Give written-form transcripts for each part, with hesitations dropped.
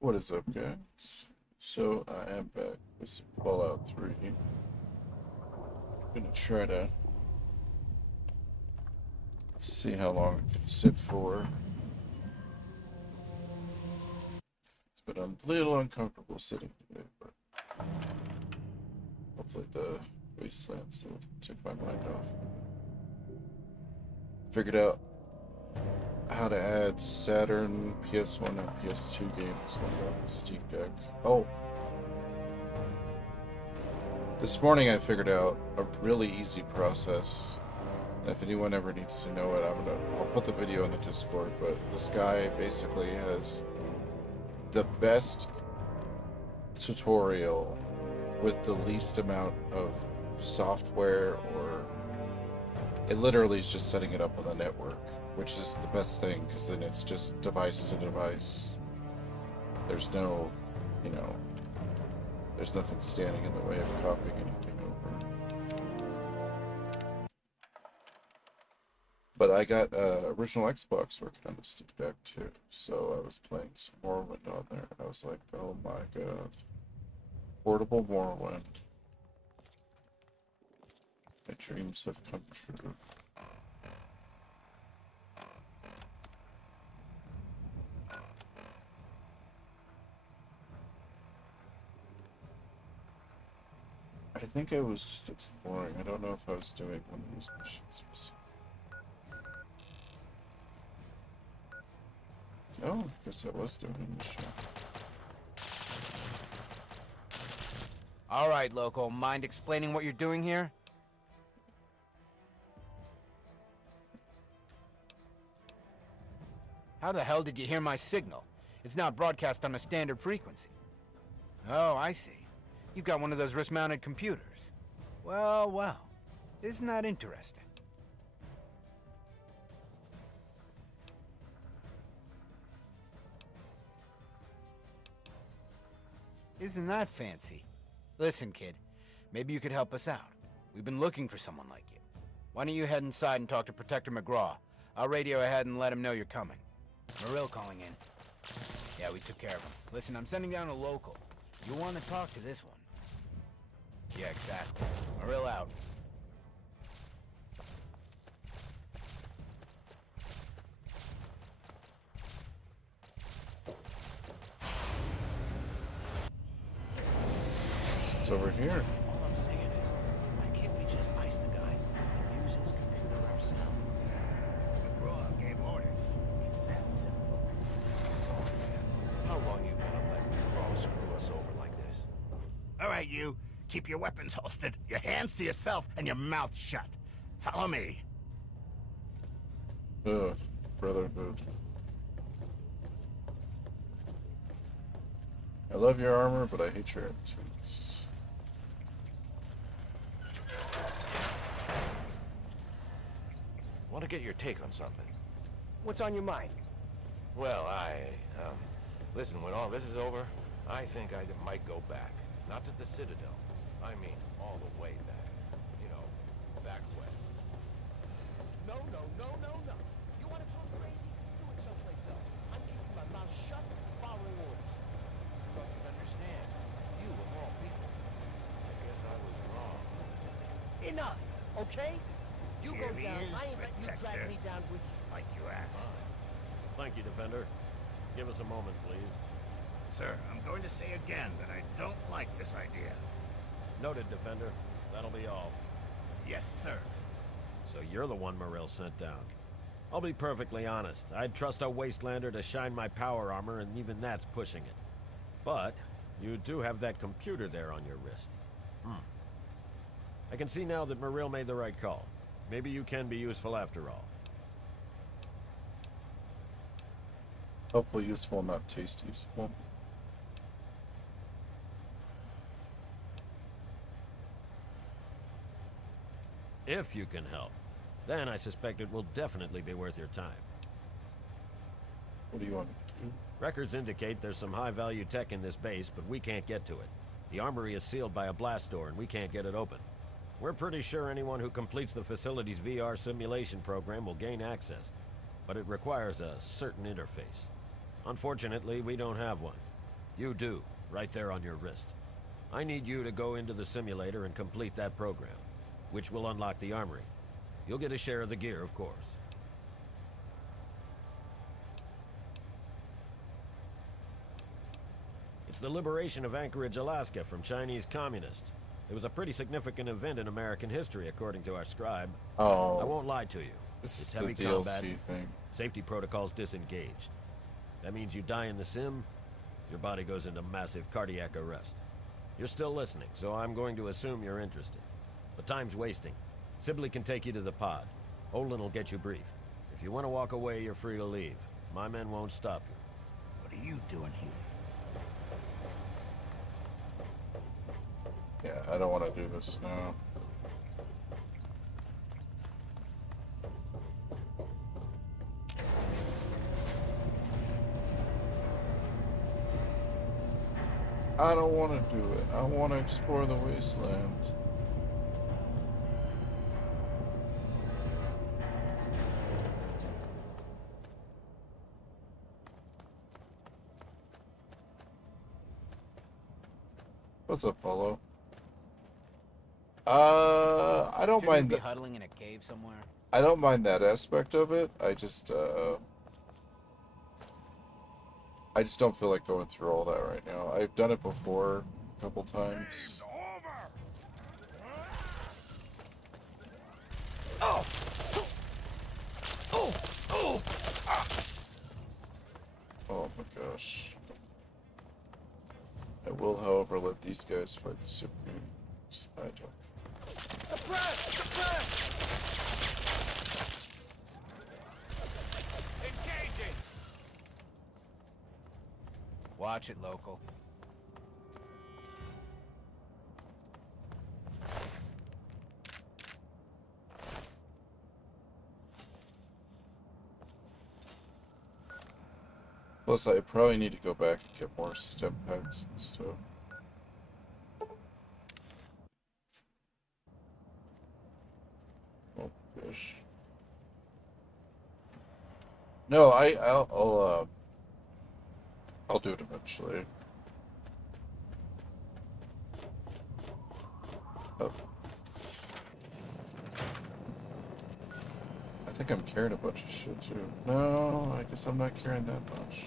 What is up, guys? So I am back with some Fallout 3. Gonna try to see how long it can sit for. It's been a little uncomfortable sitting today, but hopefully the wastelands will take my mind off. Figured out how to add Saturn, PS1, and PS2 games on the Steam Deck. Oh! This morning I figured out a really easy process. And if anyone ever needs to know it, I'll put the video in the Discord, but this guy basically has the best tutorial with the least amount of software, or it literally is just setting it up on the network, which is the best thing, because then it's just device to device. There's no, there's nothing standing in the way of copying anything over. But I got original Xbox working on the Steam Deck too, so I was playing some Morrowind on there, and I was like, oh my god. Portable Morrowind. My dreams have come true. I think I was just exploring. I don't know if I was doing one of these missions. Oh, I guess I was doing a mission. All right, loco. Mind explaining what you're doing here? How the hell did you hear my signal? It's not broadcast on a standard frequency. Oh, I see. You've got one of those wrist-mounted computers. Well, well. Isn't that interesting? Isn't that fancy? Listen, kid. Maybe you could help us out. We've been looking for someone like you. Why don't you head inside and talk to Protector McGraw? I'll radio ahead and let him know you're coming. Marill calling in. Yeah, we took care of him. Listen, I'm sending down a local. You want to talk to this one? Yeah, exactly. Marill out. It's over here. All I'm saying is, why can't we just ice the guy and use his computer ourselves? McGraw gave orders. It's that simple. How long you gonna let McGraw screw us over like this? All right, you. Keep your weapons holstered, your hands to yourself, and your mouth shut. Follow me. Ugh, Brotherhood. I love your armor, but I hate your attitudes. Want to get your take on something. What's on your mind? Well, listen, when all this is over, I think I might go back. Not to the Citadel. I mean, all the way back. You know, back west. No. You want to talk crazy? Do it someplace else. I'm keeping my mouth shut, following orders. But you understand, you of all people. I guess I was wrong. Enough, okay? You Here go he down. is, I ain't letting you Protector. drag me down with you. Like you asked. Thank you, Defender. Give us a moment, please. Sir, I'm going to say again that I don't like this idea. Noted, Defender. That'll be all. Yes, sir. So you're the one Morrill sent down. I'll be perfectly honest. I'd trust a Wastelander to shine my power armor, and even that's pushing it. But you do have that computer there on your wrist. I can see now that Morrill made the right call. Maybe you can be useful after all. Hopefully useful, not taste useful. If you can help, then I suspect it will definitely be worth your time. What do you want to do? Records indicate there's some high-value tech in this base, but we can't get to it. The armory is sealed by a blast door, and we can't get it open. We're pretty sure anyone who completes the facility's VR simulation program will gain access, but it requires a certain interface. Unfortunately, we don't have one. You do, right there on your wrist. I need you to go into the simulator and complete that program, which will unlock the armory. You'll get a share of the gear, of course. It's the liberation of Anchorage, Alaska from Chinese communists. It was a pretty significant event in American history, according to our scribe. I Oh, won't lie to you. this It's is the heavy DLC combat, thing. safety protocols disengaged. That means you die in the sim, your body goes into massive cardiac arrest. You're still listening, so I'm going to assume you're interested. But time's wasting. Sibley can take you to the pod. Olin will get you briefed. If you want to walk away, you're free to leave. My men won't stop you. What are you doing here? Yeah, I don't want to do this now. I don't want to do it. I want to explore the wasteland. What's up, Polo? I don't Shouldn't mind we be that. huddling in a cave somewhere? I don't mind that aspect of it. I just don't feel like going through all that right now. I've done it before a couple times. Oh my gosh. I will, however, let these guys fight the Supremes. I don't. Suppress! Suppress! Engaging! Watch it, local. Plus, I probably need to go back and get more stem packs and stuff. Oh gosh. No, I'll do it eventually. Oh. I think I'm carrying a bunch of shit too. No, I guess I'm not carrying that much.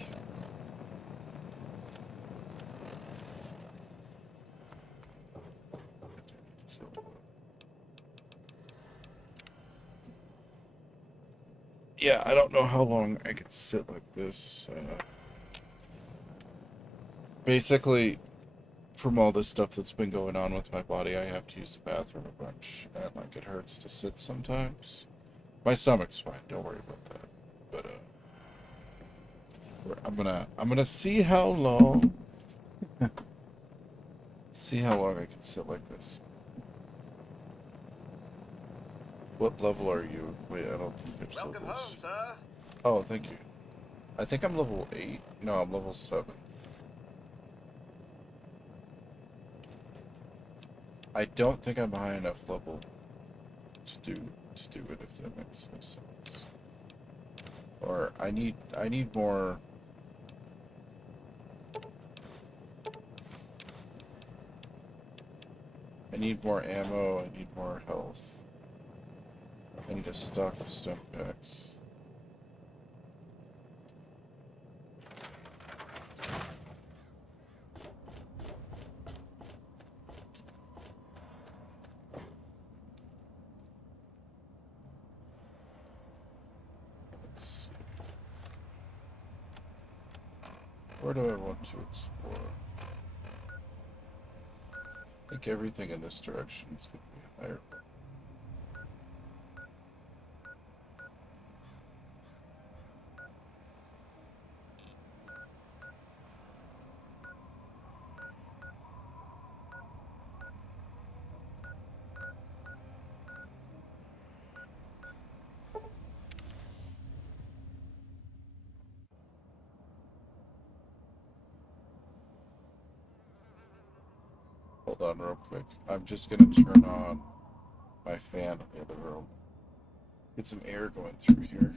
Yeah, I don't know how long I could sit like this. Basically, from all this stuff that's been going on with my body, I have to use the bathroom a bunch, and like it hurts to sit sometimes. My stomach's fine, don't worry about that. But I'm gonna see how long I can sit like this. What level are you? Wait, I don't think there's Welcome levels. home, sir. Oh, thank you. I think I'm level 8. No, I'm level 7. I don't think I'm high enough level to do it, if that makes no sense. Or I need more. I need more ammo, I need more health. I need a stock of stem packs. Let's see. Where do I want to explore? I think everything in this direction is going to be higher. Hold on real quick. I'm just going to turn on my fan in the other room. Get some air going through here.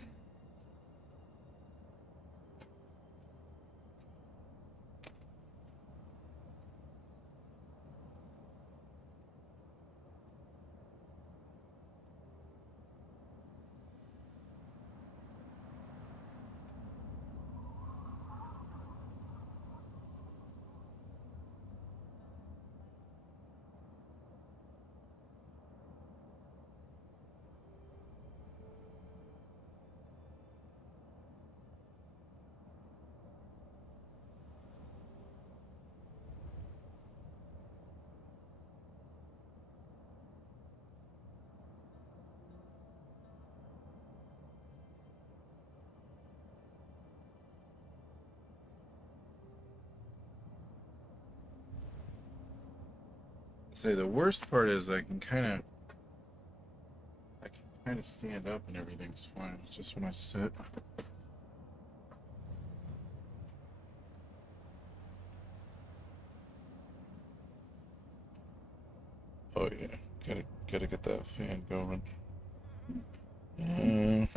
Say the worst part is I can kind of stand up and everything's fine. It's just when I sit. Oh yeah, gotta get that fan going. I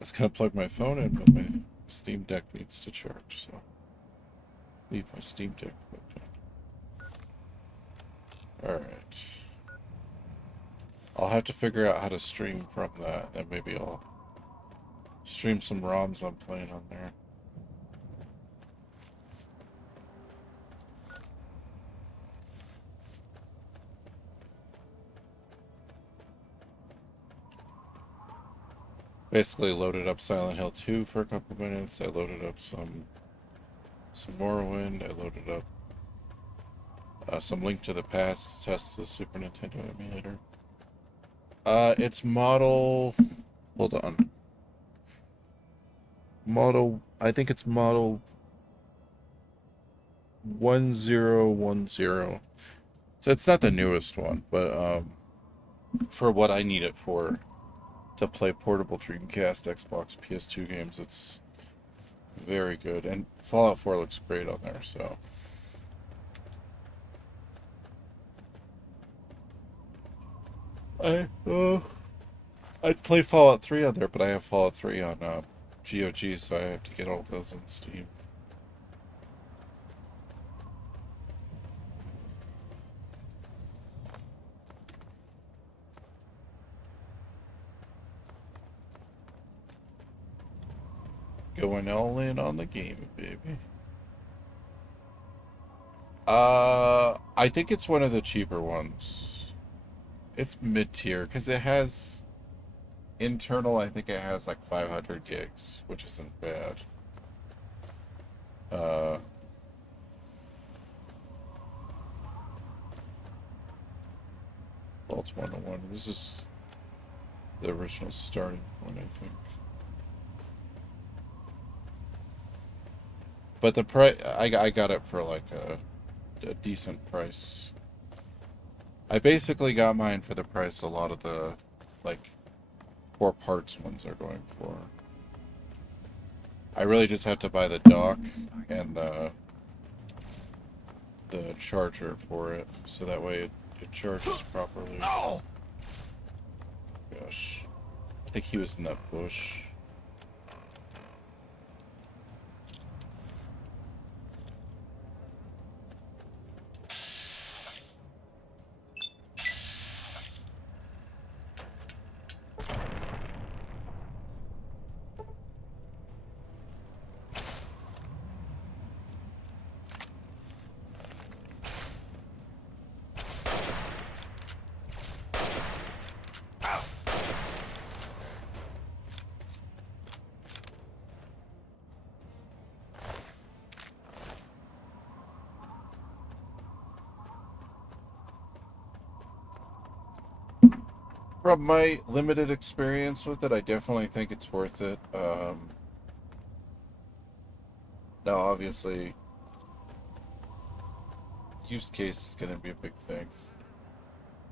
was gonna plug my phone in, but my Steam Deck needs to charge, so leave my Steam Deck plugged in. Alright. I'll have to figure out how to stream from that, then maybe I'll stream some ROMs I'm playing on there. Basically loaded up Silent Hill 2 for a couple minutes. I loaded up some Morrowind. I loaded up some Link to the Past to test the Super Nintendo emulator. It's model... Hold on. I think it's model 1010. So it's not the newest one, but for what I need it for, to play portable Dreamcast, Xbox, PS2 games, it's very good. And Fallout 4 looks great on there, so... I'd play Fallout 3 on there, but I have Fallout 3 on GOG, so I have to get all those on Steam. Going all in on the game, baby. I think it's one of the cheaper ones. It's mid-tier, because it has... Internal, I think it has like 500 gigs, which isn't bad. Vault 101. This is the original starting point, I think. But the price, I got it for like a decent price. I basically got mine for the price a lot of the like 4 parts ones are going for. I really just have to buy the dock and the charger for it, so that way it charges properly. No! Gosh. I think he was in that bush. From my limited experience with it, I definitely think it's worth it. Now, obviously, use case is going to be a big thing.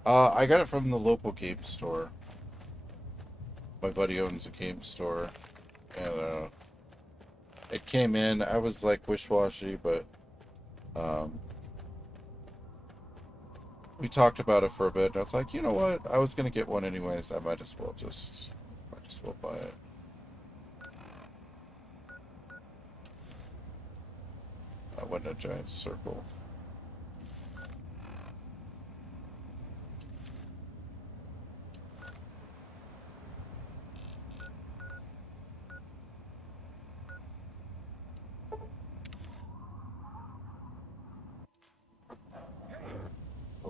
I got it from the local game store. My buddy owns a game store, and it came in. I was like wish-washy, but we talked about it for a bit, and I was like, you know what? I was gonna get one anyways. I might as well buy it. I went in a giant circle.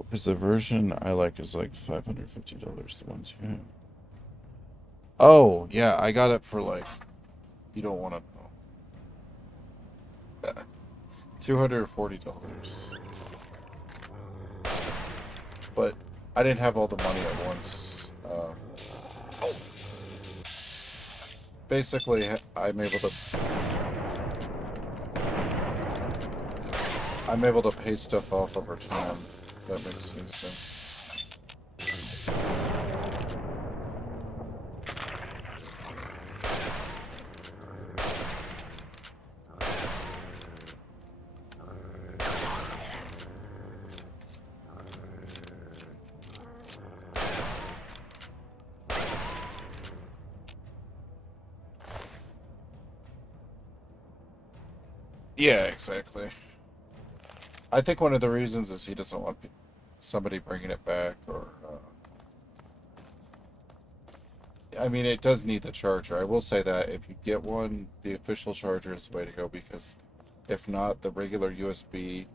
Because the version I like is like $550, the ones you have. Oh, yeah, I got it for like, you don't want to know. $240. But I didn't have all the money at once. Basically, I'm able to pay stuff off over time. that makes any sense. Yeah, exactly. I think one of the reasons is he doesn't want somebody bringing it back, or I mean, it does need the charger. I will say that if you get one, the official charger is the way to go, because if not, the regular USB,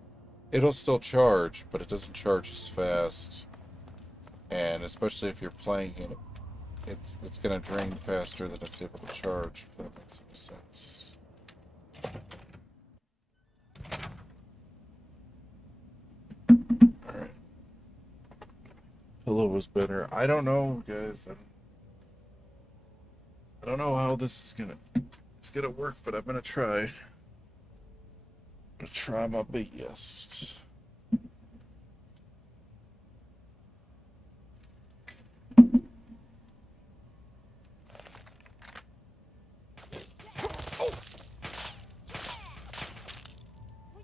it'll still charge, but it doesn't charge as fast. And especially if you're playing it, it's gonna drain faster than it's able to charge, if that makes any sense. Alright. Pillow was better. I don't know, guys. I don't know how this is gonna work, but I'm gonna try. I'm gonna try my best. Will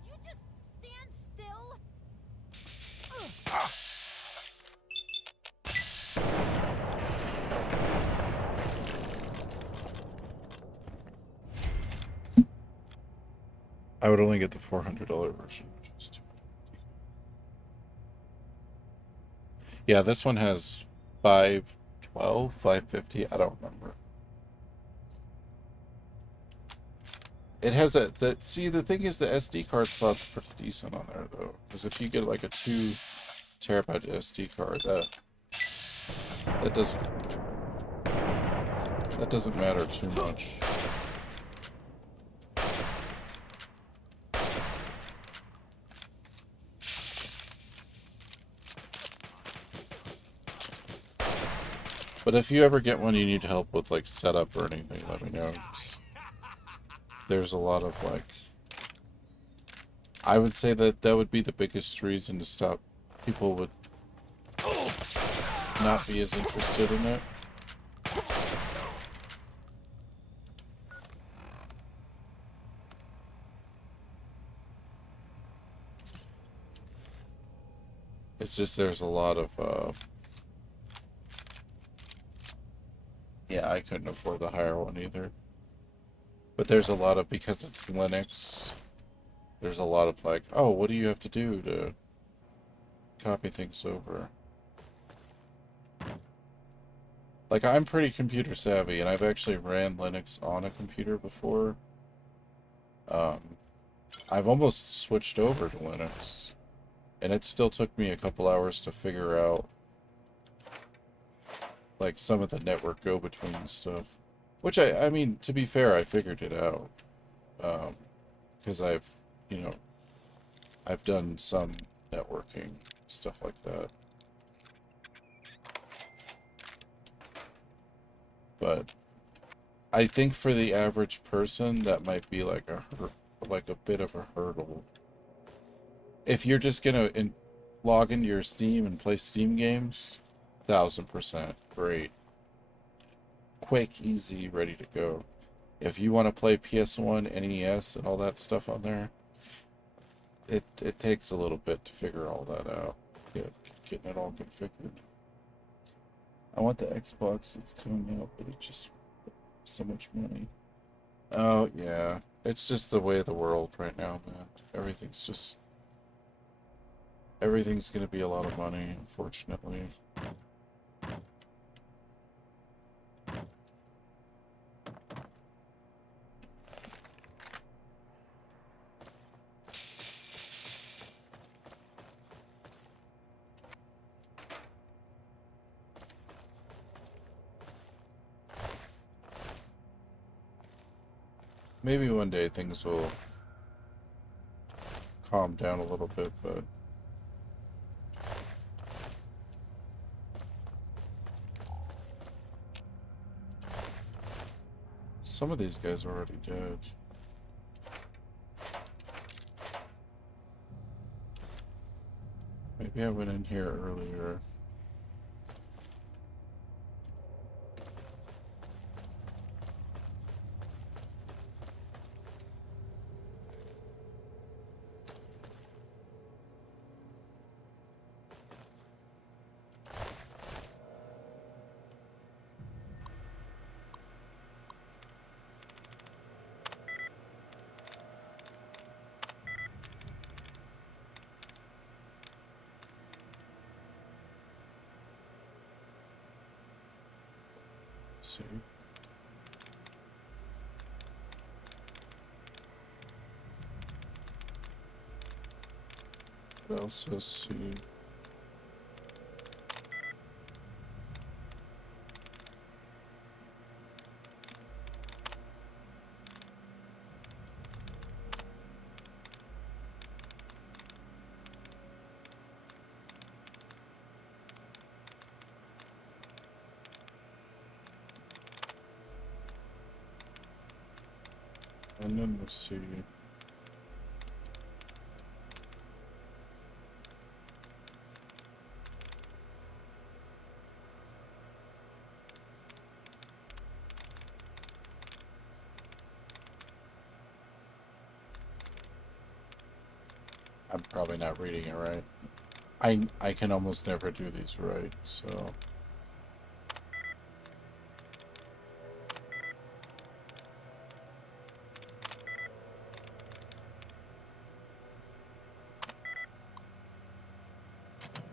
you just stand still? I would only get the $400 version, which is too. Yeah, this one has 512, 550. I don't remember. It has see, the thing is, the SD card slot's pretty decent on there, though, because if you get like a 2 terabyte SD card, that doesn't matter too much. But if you ever get one you need help with, like, setup or anything, let me know. There's a lot of, like... I would say that would be the biggest reason to stop. People would not be as interested in it. It's just there's a lot of, yeah, I couldn't afford the higher one either. But there's a lot of, because it's Linux, there's a lot of like, oh, what do you have to do to copy things over? Like, I'm pretty computer savvy, and I've actually ran Linux on a computer before. I've almost switched over to Linux, and it still took me a couple hours to figure out, like, some of the network go-between stuff. Which, I mean, to be fair, I figured it out. Because I've done some networking, stuff like that. But I think for the average person, that might be like a bit of a hurdle. If you're just gonna log into your Steam and play Steam games, 1000%, great. Quick, easy, ready to go. If you want to play PS1, NES, and all that stuff on there, it takes a little bit to figure all that out. Getting it all configured. I want the Xbox that's coming out, but it's just so much money. Oh, yeah. It's just the way of the world right now, man. Everything's gonna be a lot of money, unfortunately. Maybe one day things will calm down a little bit, but some of these guys are already dead. Maybe I went in here earlier. See. What else is C? And then we'll see. I'm probably not reading it right. I can almost never do these right, so.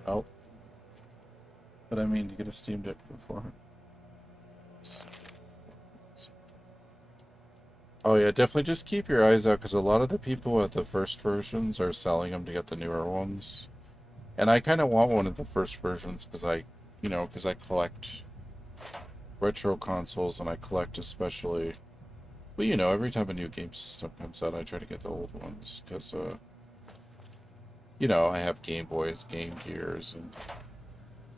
Oh. But I mean to get a Steam Deck before. Oh yeah, definitely just keep your eyes out because a lot of the people with the first versions are selling them to get the newer ones. And I kind of want one of the first versions because because I collect retro consoles and I collect especially, well, every time a new game system comes out, I try to get the old ones because, I have Game Boys, Game Gears, and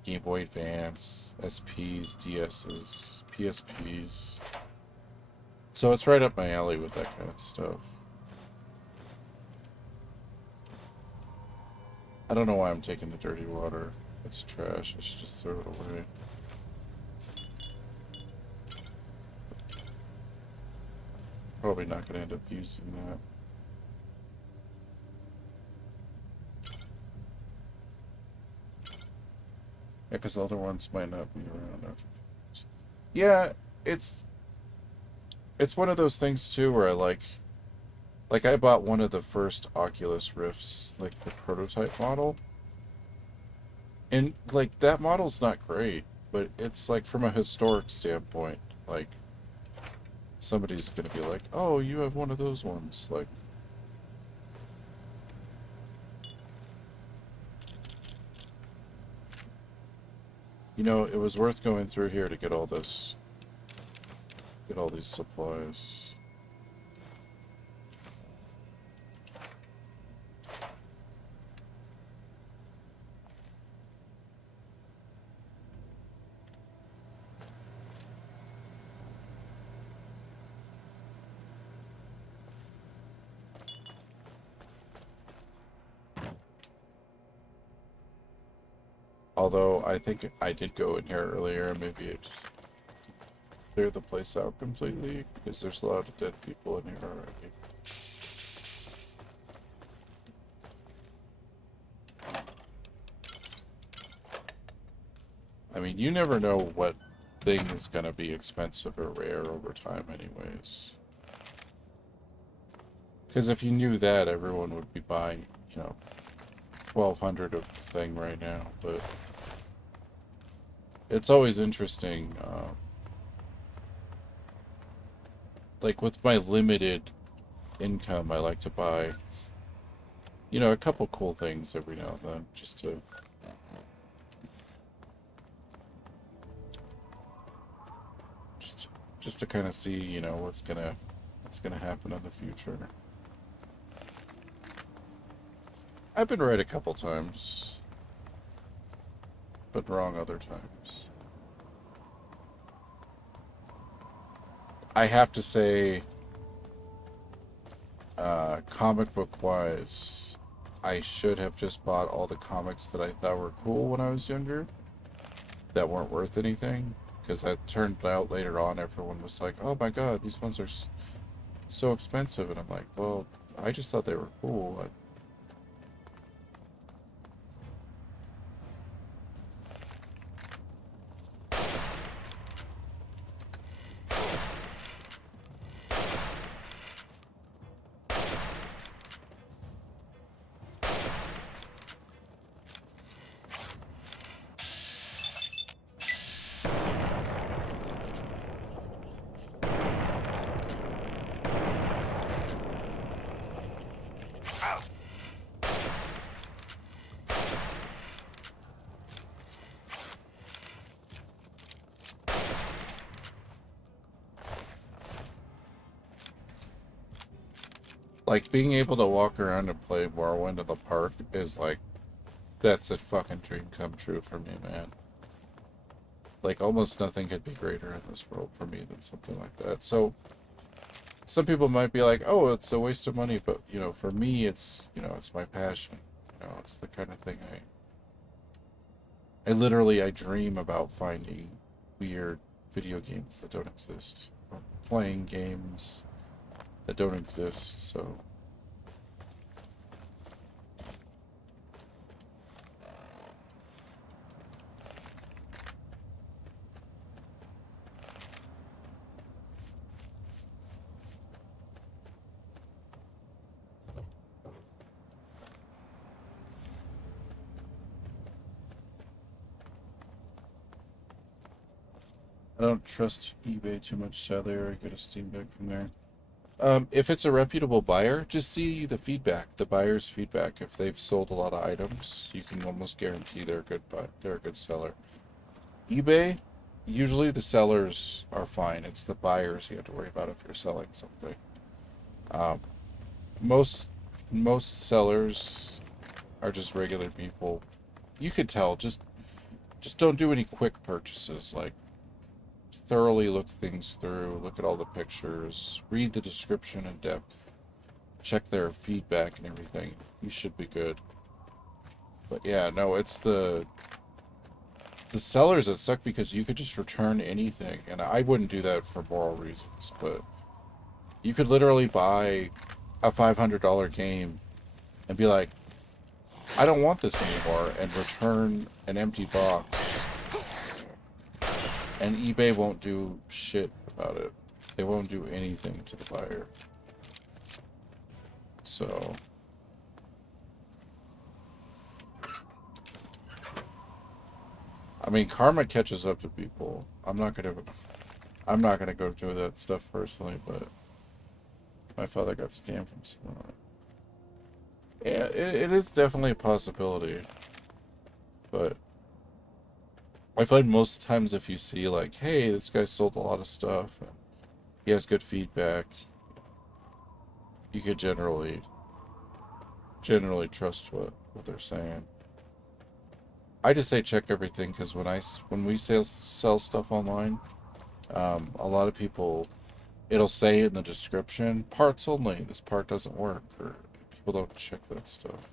Game Boy Advance, SPs, DSs, PSPs. So it's right up my alley with that kind of stuff. I don't know why I'm taking the dirty water. It's trash. I should just throw it away. Probably not going to end up using that. Yeah, because the other ones might not be around after. Yeah, it's one of those things too where I like I bought one of the first Oculus Rifts, like the prototype model. And like that model's not great, but it's like from a historic standpoint, like somebody's gonna be like, "Oh, you have one of those ones." Like, it was worth going through here to get all this, get all these supplies. Although I think I did go in here earlier, maybe it just cleared the place out completely, because there's a lot of dead people in here already. I mean, you never know what thing is going to be expensive or rare over time anyways. Because if you knew that, everyone would be buying, 1,200 of the thing right now, but it's always interesting, like with my limited income, I like to buy, a couple cool things every now and then, just to kind of see, what's gonna happen in the future. I've been right a couple times, but wrong other times. I have to say, comic book wise, I should have just bought all the comics that I thought were cool when I was younger that weren't worth anything, because that turned out later on everyone was like, oh my god, these ones are so expensive, and I'm like, well, I just thought they were cool. Like, being able to walk around and play Morrowind in the park is like, that's a fucking dream come true for me, man. Like, almost nothing could be greater in this world for me than something like that. So, some people might be like, oh, it's a waste of money, but, you know, for me, it's, you know, it's my passion. You know, it's the kind of thing I dream about finding weird video games that don't exist, or playing games that don't exist, so... I don't trust eBay too much, sadly, or I get a Steam Deck from there. If it's a reputable buyer, just see the feedback, the buyer's feedback. If they've sold a lot of items, you can almost guarantee they're a good seller. eBay, usually the sellers are fine. It's the buyers you have to worry about if you're selling something. Most sellers are just regular people. You could tell. Just don't do any quick purchases. Like, thoroughly look things through, look at all the pictures, read the description in depth, check their feedback and everything. You should be good. But yeah, no, it's the sellers that suck, because you could just return anything, and I wouldn't do that for moral reasons, but you could literally buy a $500 game and be like, I don't want this anymore, and return an empty box. And eBay won't do shit about it. They won't do anything to the buyer. So... I mean, karma catches up to people. I'm not gonna go do that stuff personally, but my father got scammed from someone. Yeah, it is definitely a possibility. But I find most times if you see, like, hey, this guy sold a lot of stuff, and he has good feedback, you could generally trust what they're saying. I just say check everything, because when we sell stuff online, a lot of people, it'll say in the description, parts only, this part doesn't work, or people don't check that stuff.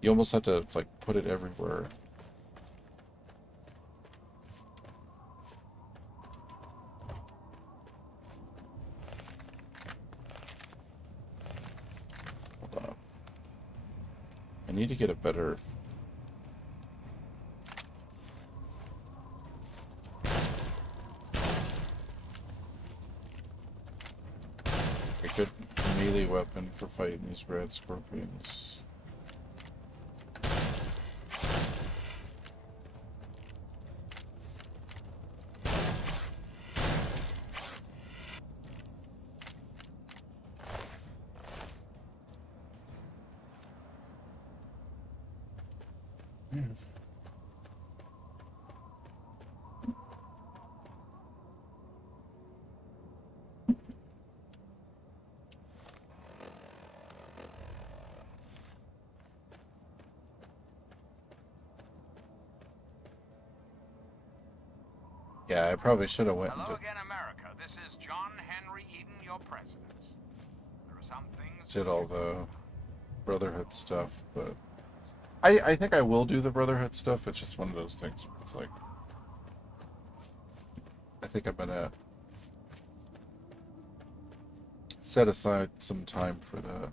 You almost have to, like, put it everywhere. I need to get a better... a good melee weapon for fighting these red scorpions. Yeah, I probably should have went Hello and again, America. This is John Henry Eden, your president. There are some things... did all the Brotherhood stuff, but I think I will do the Brotherhood stuff. It's just one of those things where it's like, I think I'm gonna set aside some time for that.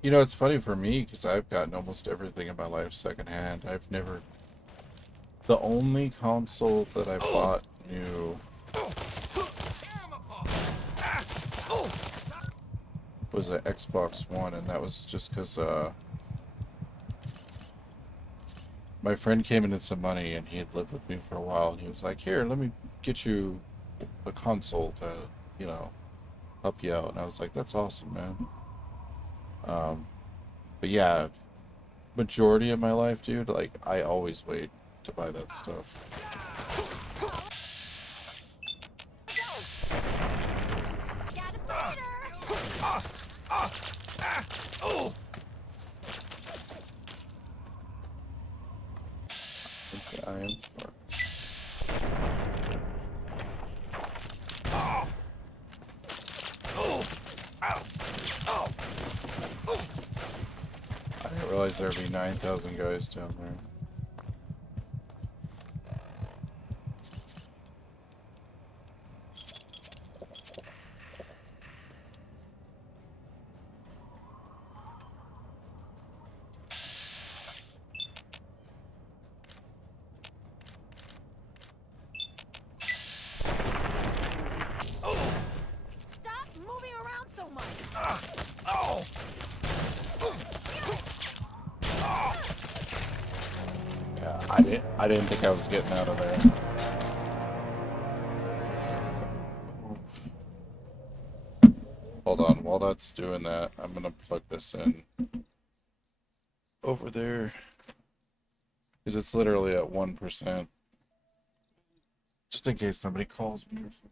You know, it's funny for me because I've gotten almost everything in my life secondhand. I've never. The only console that I bought new was an Xbox One, and that was just because my friend came into some money and he had lived with me for a while, and he was like, "Here, let me get you a console to, you know, help you out." And I was like, "That's awesome, man." But yeah, majority of my life, dude, like, I always wait to buy that stuff. Got a fighter! I am smart. I didn't realize there'd be 9,000 guys down there. Stop moving around so much! Yeah, I didn't think I was getting out of there. Hold on, while that's doing that, I'm gonna plug this in over there. Because it's literally at 1%. Just in case somebody calls me or something.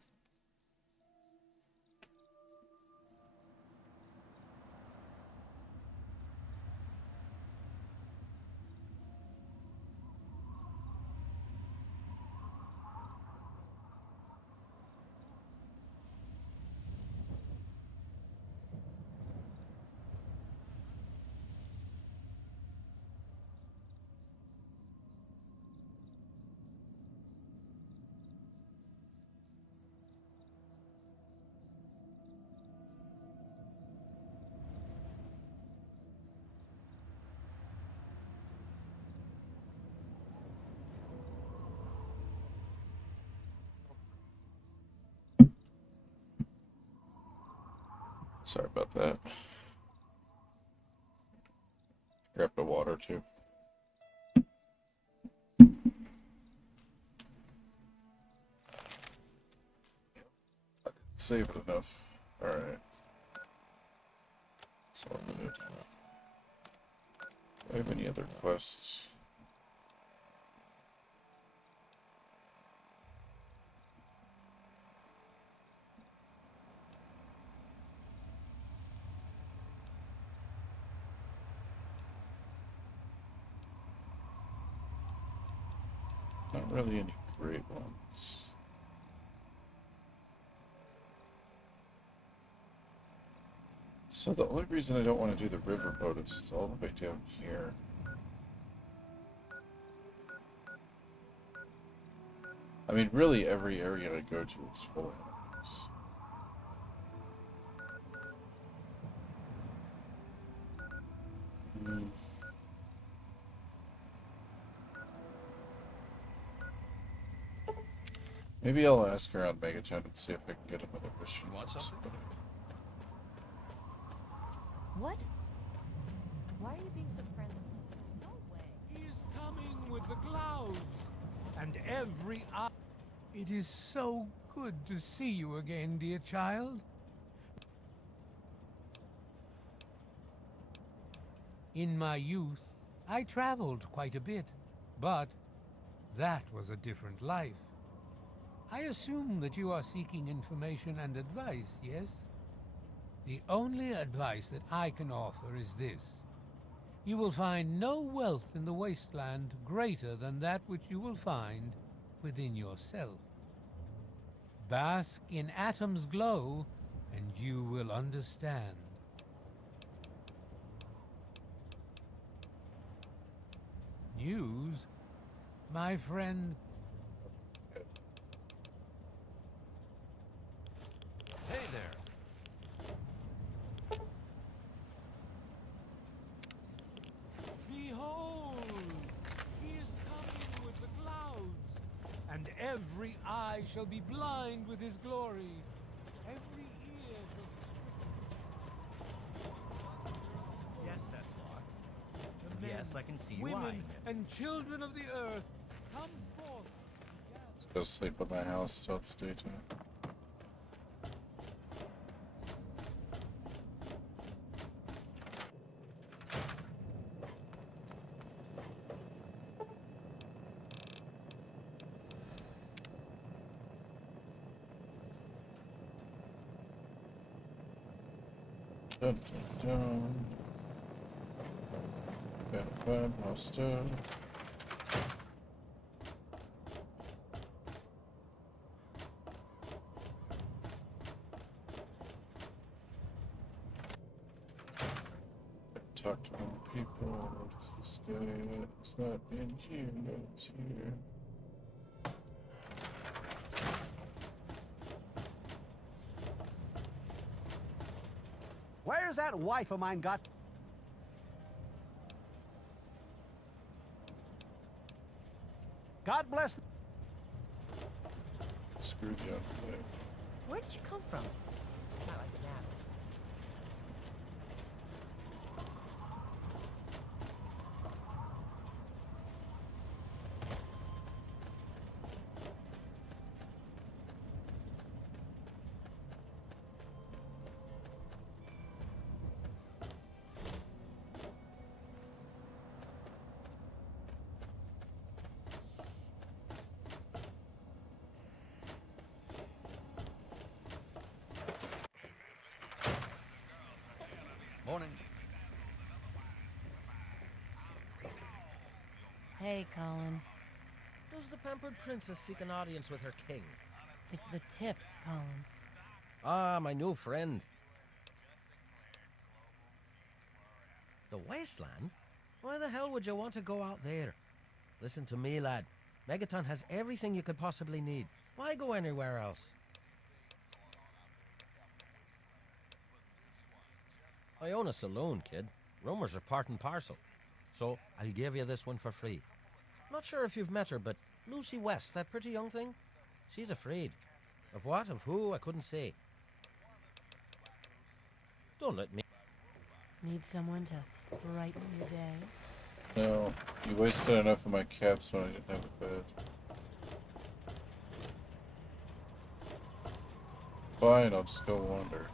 Sorry about that. Grab the water too. Save it enough. Alright. So I'm gonna do. Do I have any other quests? Not really any great ones. So the only reason I don't want to do the riverboat is it's all the way down here. I mean, really every area I go to is full of enemies. Maybe I'll ask around Megaton and see if I can get another mission. You want something? What? Why are you being so friendly? No way. He is coming with the clouds, and every eye. It is so good to see you again, dear child. In my youth, I traveled quite a bit, but that was a different life. I assume that you are seeking information and advice, yes? The only advice that I can offer is this. you will find no wealth in the wasteland greater than that which you will find within yourself. Bask in Atom's glow, and you will understand. News, my friend. Hey there. Behold, he is coming with the clouds, and every eye shall be blind with his glory. Every ear shall be stricken. Yes, that's locked. The men, Yes, I can see you women, eyeing it. and children of the earth, come forth. Let's go sleep at my house till it's daytime. Dun, dun, dun. Gotta find my stuff. Talk to more people. What's this guy at? It's not in here, no, it's here. Where's that wife of mine got? God bless. Screw the outfit. Where did you come from? Not like that. Morning. Hey, Colin. Does the pampered princess seek an audience with her king? It's the tips, Colin. Ah, my new friend. The wasteland? Why the hell would you want to go out there? Listen to me, lad. Megaton has everything you could possibly need. Why go anywhere else? I own a saloon, kid. Rumors are part and parcel. So, I'll give you this one for free. Not sure if you've met her, but Lucy West, that pretty young thing? She's afraid. Of what? Of who? I couldn't say. Don't let me... Need someone to brighten your day? No, you wasted enough of my caps when I didn't have a bed. Fine, I'll just go wander.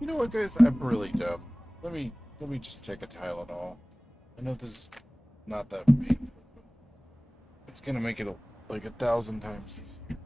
You know what, guys? I'm really dumb. Let me just take a Tylenol. I know this is not that painful, but it's gonna make it like 1,000 times easier.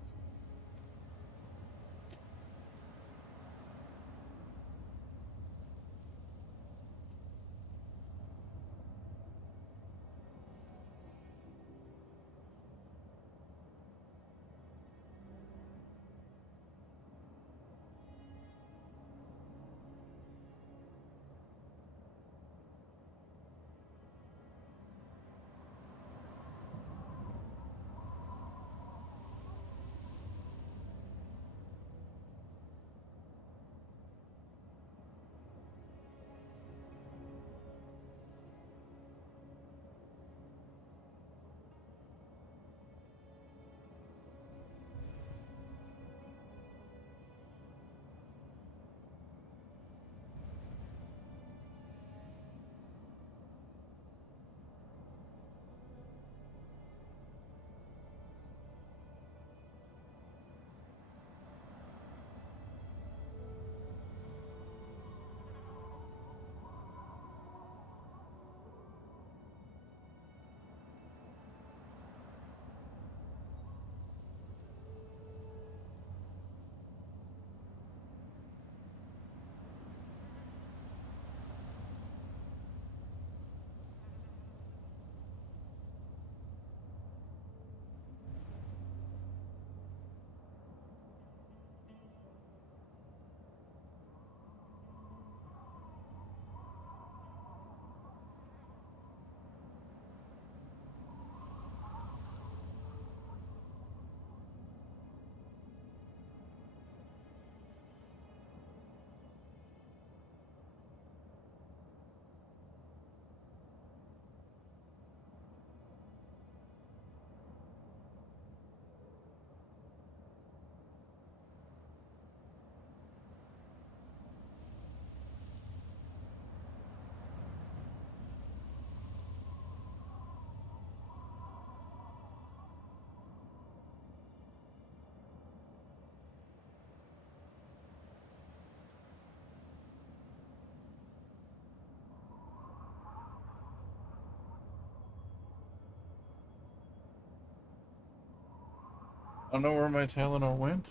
don't know where my Tylenol went.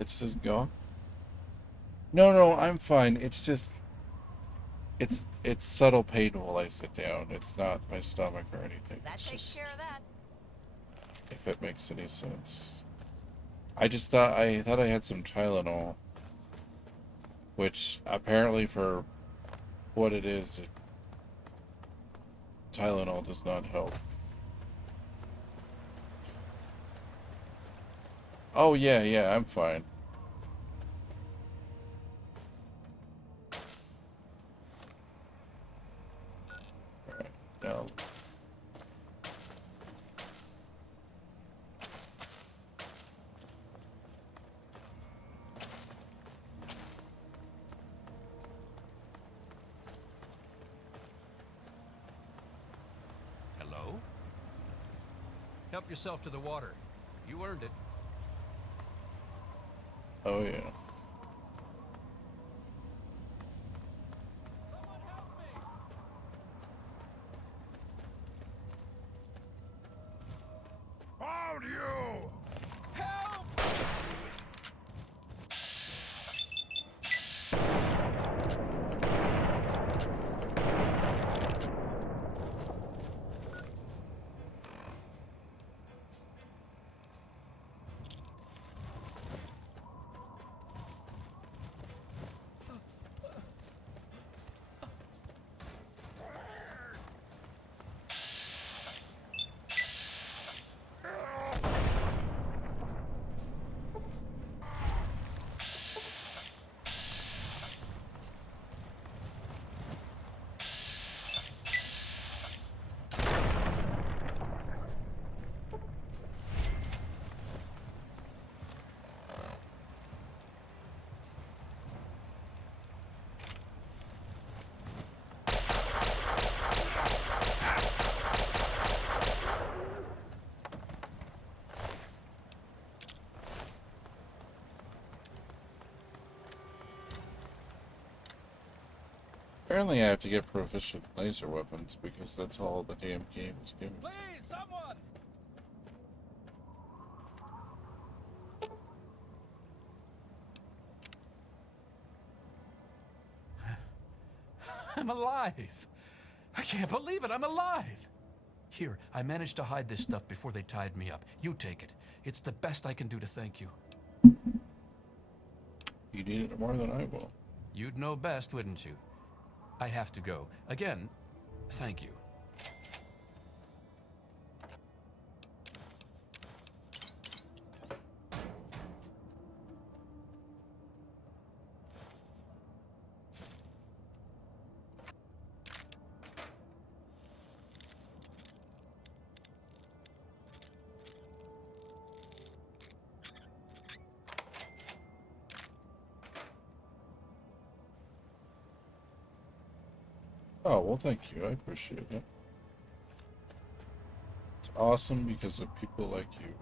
It's just gone. No, I'm fine. It's just, it's subtle pain while I sit down. It's not my stomach or anything. That It's takes just, care of that. if it makes any sense. I just thought I had some Tylenol, which apparently for what it is, Tylenol does not help. Oh yeah, I'm fine. Alright, now. Hello? Help yourself to the water. You earned it. Oh yeah. Hold you! Help! Apparently I have to get proficient laser weapons because that's all the damn game is giving. Please, someone! I'm alive! I can't believe it, I'm alive! Here, I managed to hide this stuff before they tied me up. You take it. It's the best I can do to thank you. You need it more than I will. You'd know best, wouldn't you? I have to go. Again, thank you. Oh, well, thank you. I appreciate it. It's awesome because of people like you.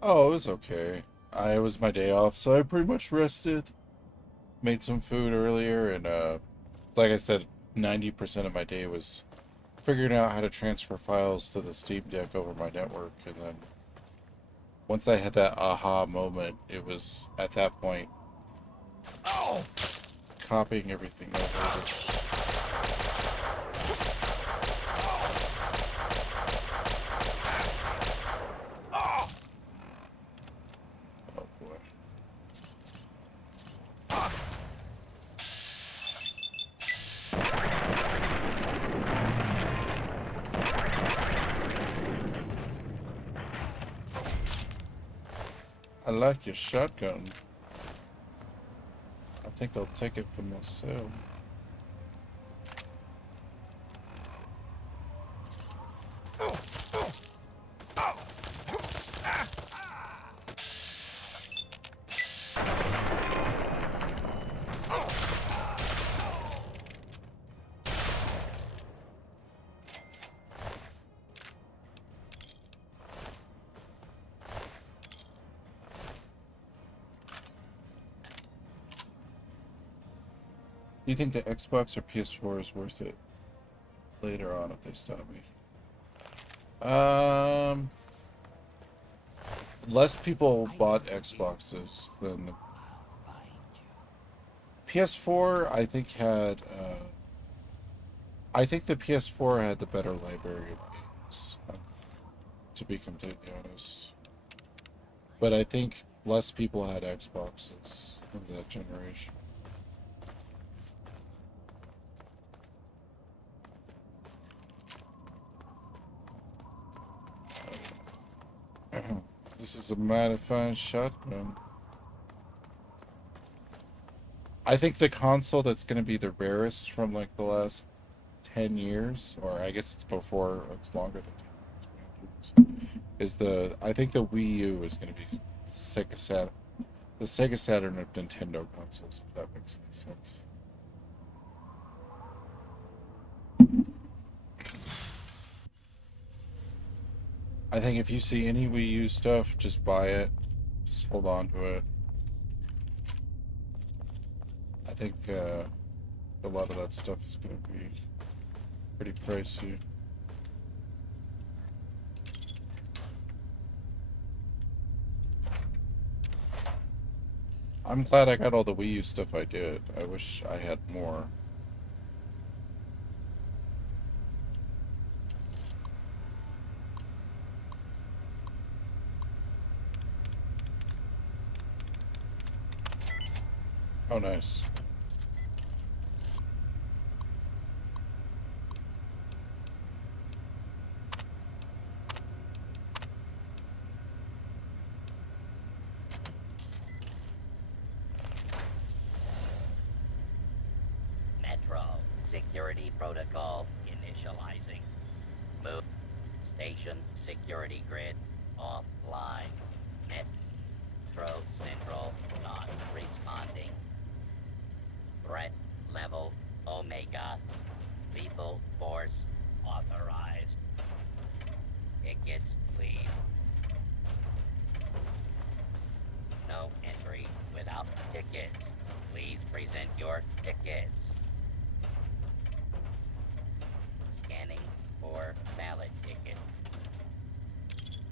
Oh, it was okay. It was my day off, so I pretty much rested. Made some food earlier, and like I said, 90% of my day was figuring out how to transfer files to the Steam Deck over my network, and then once I had that aha moment, it was at that point copying everything over. Oh boy. I like your shotgun. I think I'll take it for myself. Do you think the Xbox or PS4 is worth it later on if they stop me? Less people bought Xboxes than the PS4. I think had. I think the PS4 had the better library of games, to be completely honest. But I think less people had Xboxes of that generation. This is a mighty fine shotgun. I think the console that's going to be the rarest from like the last 10 years, or I guess it's before, it's longer than 10 years, is the, I think the Wii U is going to be the Sega Saturn of Nintendo consoles, if that makes any sense. I think if you see any Wii U stuff, just buy it. Just hold on to it. I think a lot of that stuff is going to be pretty pricey. I'm glad I got all the Wii U stuff I did. I wish I had more. Oh, nice. Metro security protocol initializing. Move station security grid offline. Metro Central not responding. Threat level Omega. Lethal force authorized. Tickets, please. No entry without tickets. Please present your tickets. Scanning for valid ticket.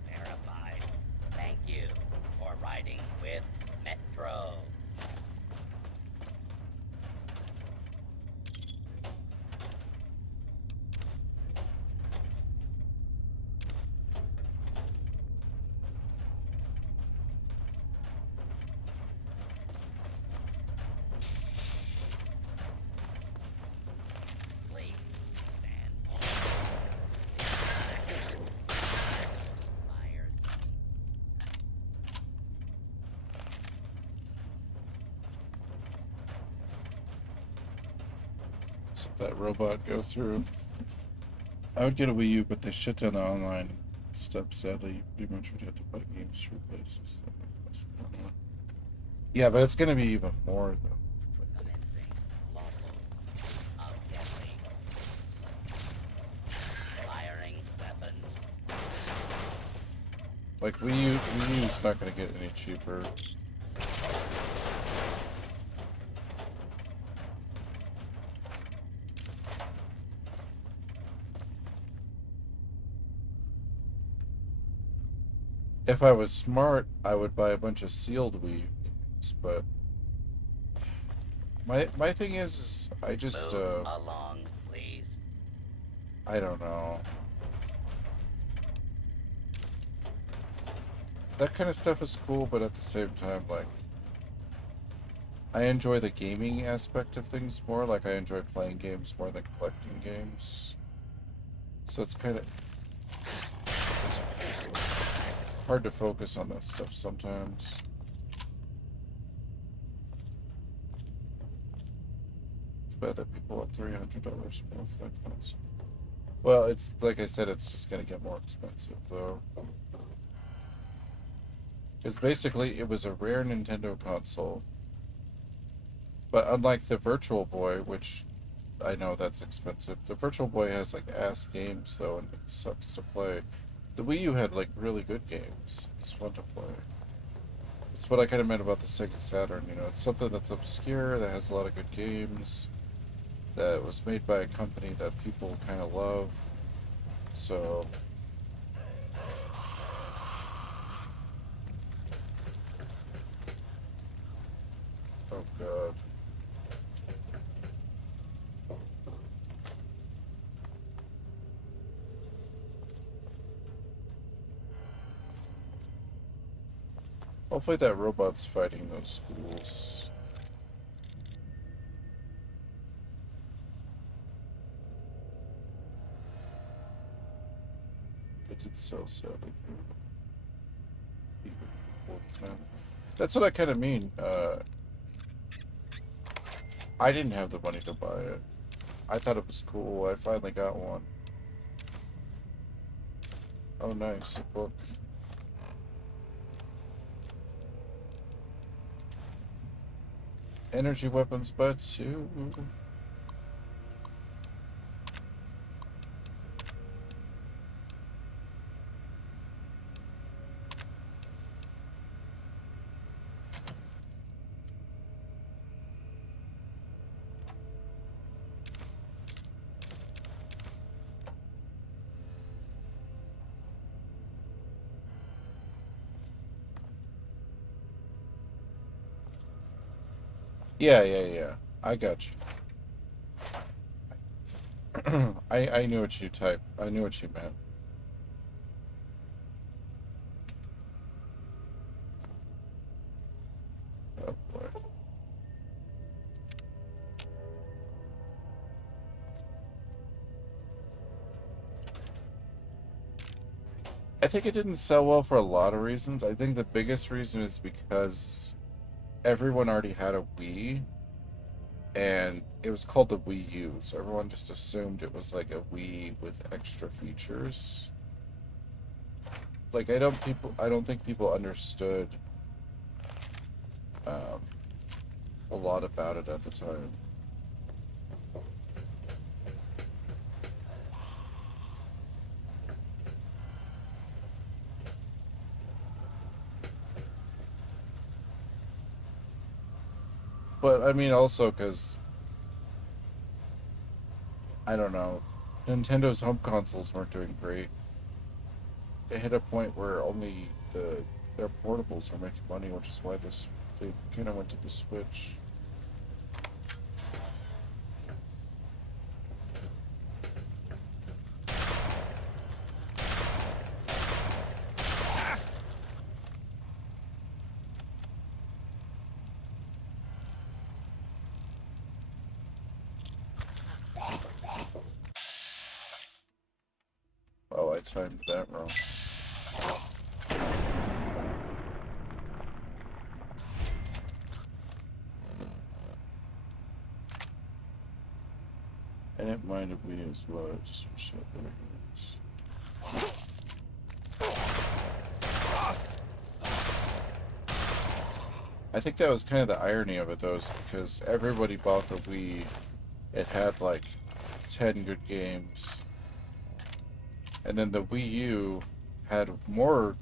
Verified. Thank you for riding with Metro. Please stand. Fires. So that robot go through. I would get a Wii U, but they shut down the online stuff. Sadly, you pretty much would have to buy games through places. That would cost more money. Yeah, but it's going to be even more though. Commencing lawful of deadly. Firing weapons. Like Wii U is not going to get any cheaper. If I was smart, I would buy a bunch of sealed Wii U games, but my thing is I just Move along, please. I don't know. That kind of stuff is cool, but at the same time, like, I enjoy the gaming aspect of things more. Like, I enjoy playing games more than collecting games. So it's kind of hard to focus on that stuff sometimes. It's bad that people want $300 more for that console. Well, it's like I said, it's just gonna get more expensive though. Because basically, it was a rare Nintendo console. But unlike the Virtual Boy, which I know that's expensive, the Virtual Boy has like ass games though, and it sucks to play. The Wii U had like really good games. It's fun to play. That's what I kind of meant about the Sega Saturn. You know, it's something that's obscure that has a lot of good games. that was made by a company that people kind of love. So oh god. Hopefully that robot's fighting those schools. They did so sadly. That's what I kind of mean. I didn't have the money to buy it. I thought it was cool. I finally got one. Oh, nice. A book. Energy weapons, but too. Yeah. I got you. I knew what you typed. I knew what you meant. Oh boy. I think it didn't sell well for a lot of reasons. I think the biggest reason is because everyone already had a Wii, and it was called the Wii U, so everyone just assumed it was like a Wii with extra features. Like I don't think people understood a lot about it at the time. But I mean, also because I don't know, Nintendo's home consoles weren't doing great. It hit a point where only their portables were making money, which is why they kind of went to the Switch. Oh, I timed that wrong. And it might have been as well. I just wish I better I think that was kind of the irony of it, though, is because everybody bought the Wii. It had like 10 good games. And then the Wii U had more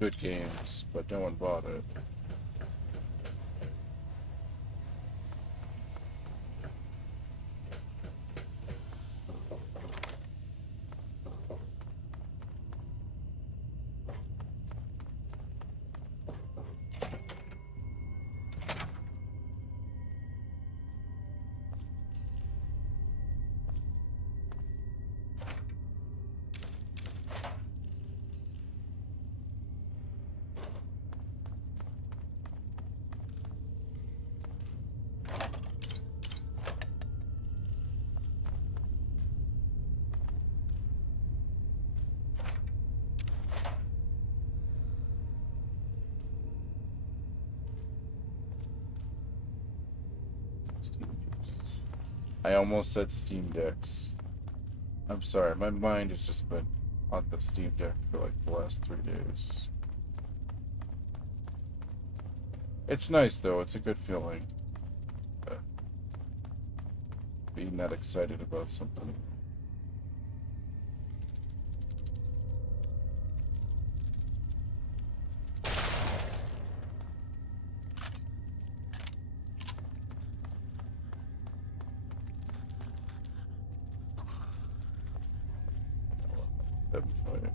good games, but no one bought it. I almost said Steam Decks. I'm sorry, my mind has just been on the Steam Deck for like the last 3 days. It's nice though, it's a good feeling. Being that excited about something. Heavy fight.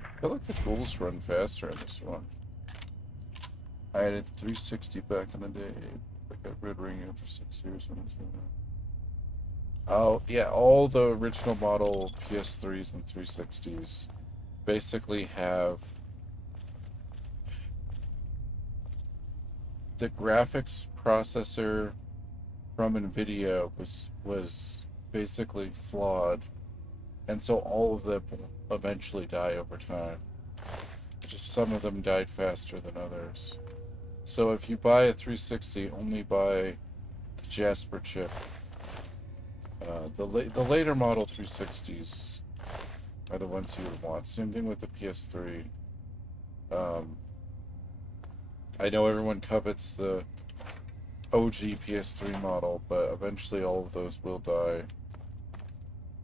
I feel like the ghouls run faster in this one. I had a 360 back in the day. I got Red Ring after 6 years when it came out. Oh, yeah, all the original model PS3s and 360s basically have the graphics processor from NVIDIA was basically flawed, and so all of them eventually die over time. Just some of them died faster than others. So if you buy a 360, only buy the Jasper chip. The later model 360s are the ones you would want. Same thing with the PS3. I know everyone covets the OG PS3 model, but eventually all of those will die.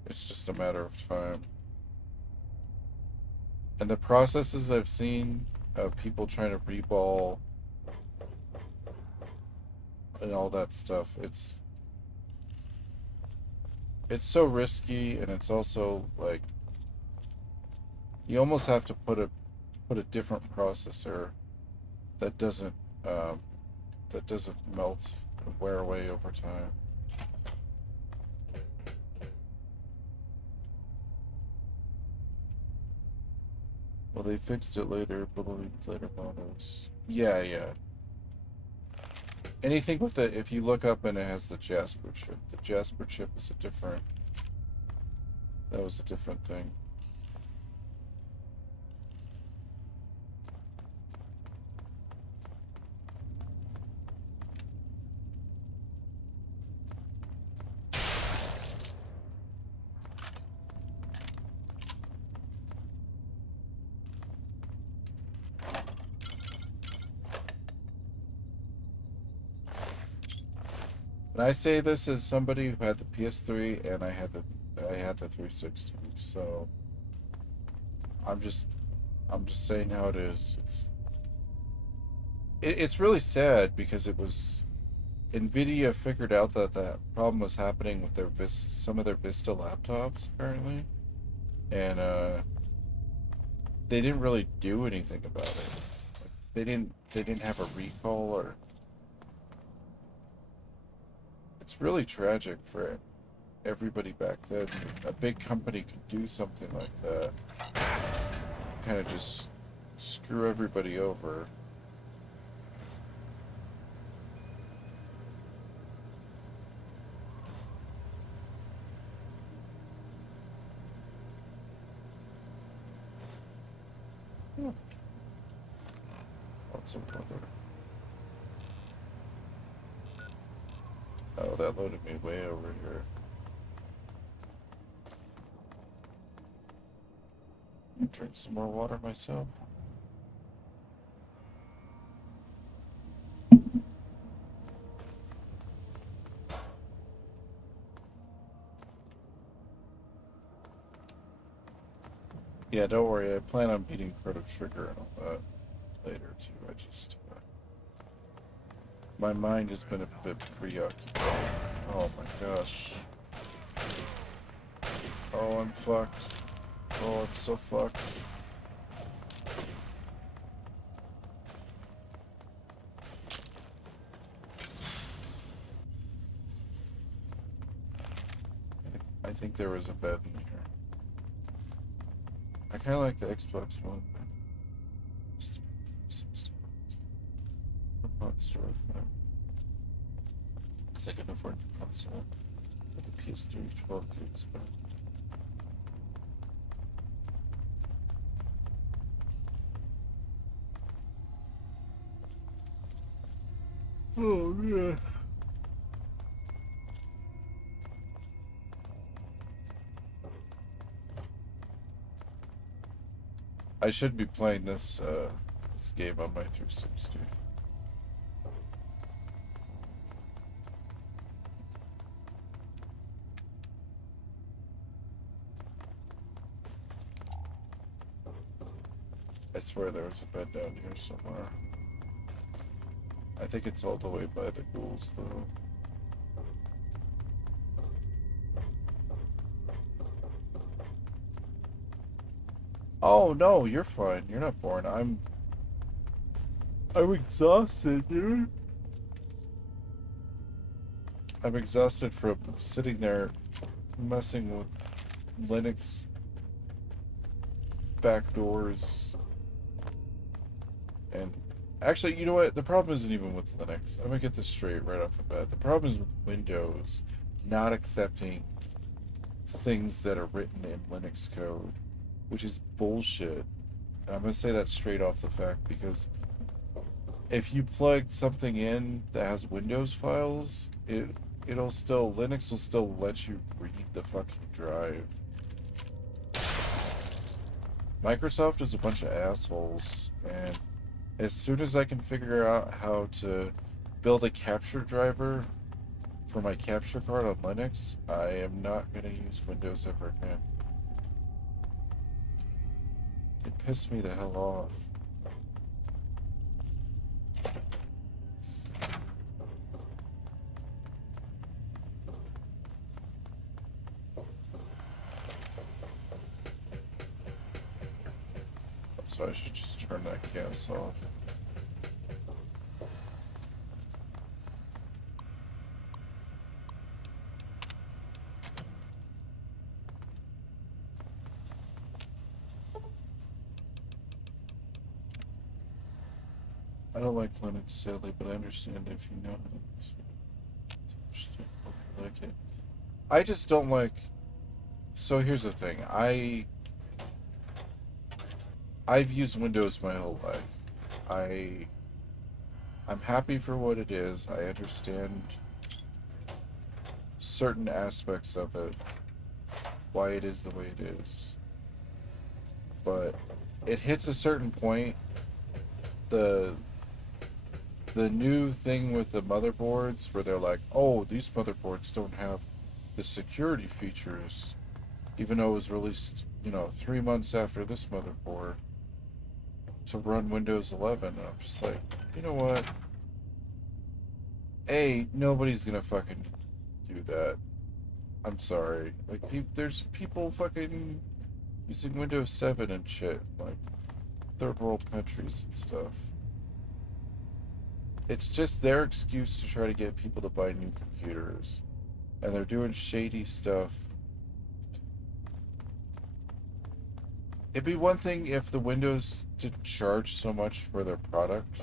It's just a matter of time. And the processes I've seen of people trying to reball and all that stuff, it's so risky, and it's also like you almost have to put a different processor that doesn't melt and wear away over time. Well, they fixed it later, but only with later models. Yeah, yeah. Anything with it, if you look up and it has the Jasper chip. The Jasper chip is a different... That was a different thing. And I say this as somebody who had the PS3 and I had the 360. So I'm just saying how it is. It's really sad because it was NVIDIA figured out that that problem was happening with their some of their Vista laptops apparently, and they didn't really do anything about it. They didn't have a recall or. It's really tragic for everybody back then. A big company could do something like that. Kind of just screw everybody over. Lots of water. Oh, that loaded me way over here. I'll drink some more water myself. Yeah, don't worry. I plan on beating Chrono Trigger and all that later too. I just my mind has been a bit preoccupied. Oh my gosh. Oh, I'm fucked. Oh, I'm so fucked. I think there was a bed in here. I kind of like the Xbox One. Because I can afford the console with the PS3 12 gigs, but oh yeah. I should be playing this this game on my 360. I swear there was a bed down here somewhere. I think it's all the way by the ghouls, though. Oh, no, you're fine. You're not bored. I'm exhausted, dude. I'm exhausted from sitting there messing with Linux backdoors. And actually, you know what? The problem isn't even with Linux. I'm gonna get this straight right off the bat. The problem is with Windows not accepting things that are written in Linux code, which is bullshit. And I'm gonna say that straight off the fact because if you plug something in that has Windows files, it'll still, Linux will still let you read the fucking drive. Microsoft is a bunch of assholes, and as soon as I can figure out how to build a capture driver for my capture card on Linux, I am not going to use Windows ever again. It pissed me the hell off. So I should just turn that gas off. I don't like Linux, sadly, but I understand if you know it. It's interesting. I like it. I just don't like... So here's the thing. I've used Windows my whole life. I'm happy for what it is. I understand certain aspects of it, why it is the way it is. But it hits a certain point. The new thing with the motherboards where they're like, oh, these motherboards don't have the security features, even though it was released, 3 months after this motherboard to run Windows 11. And I'm just like, you know what? Nobody's gonna fucking do that. I'm sorry. Like, there's people fucking using Windows 7 and shit, like third world countries and stuff. It's just their excuse to try to get people to buy new computers. And they're doing shady stuff. It'd be one thing if the Windows didn't charge so much for their product.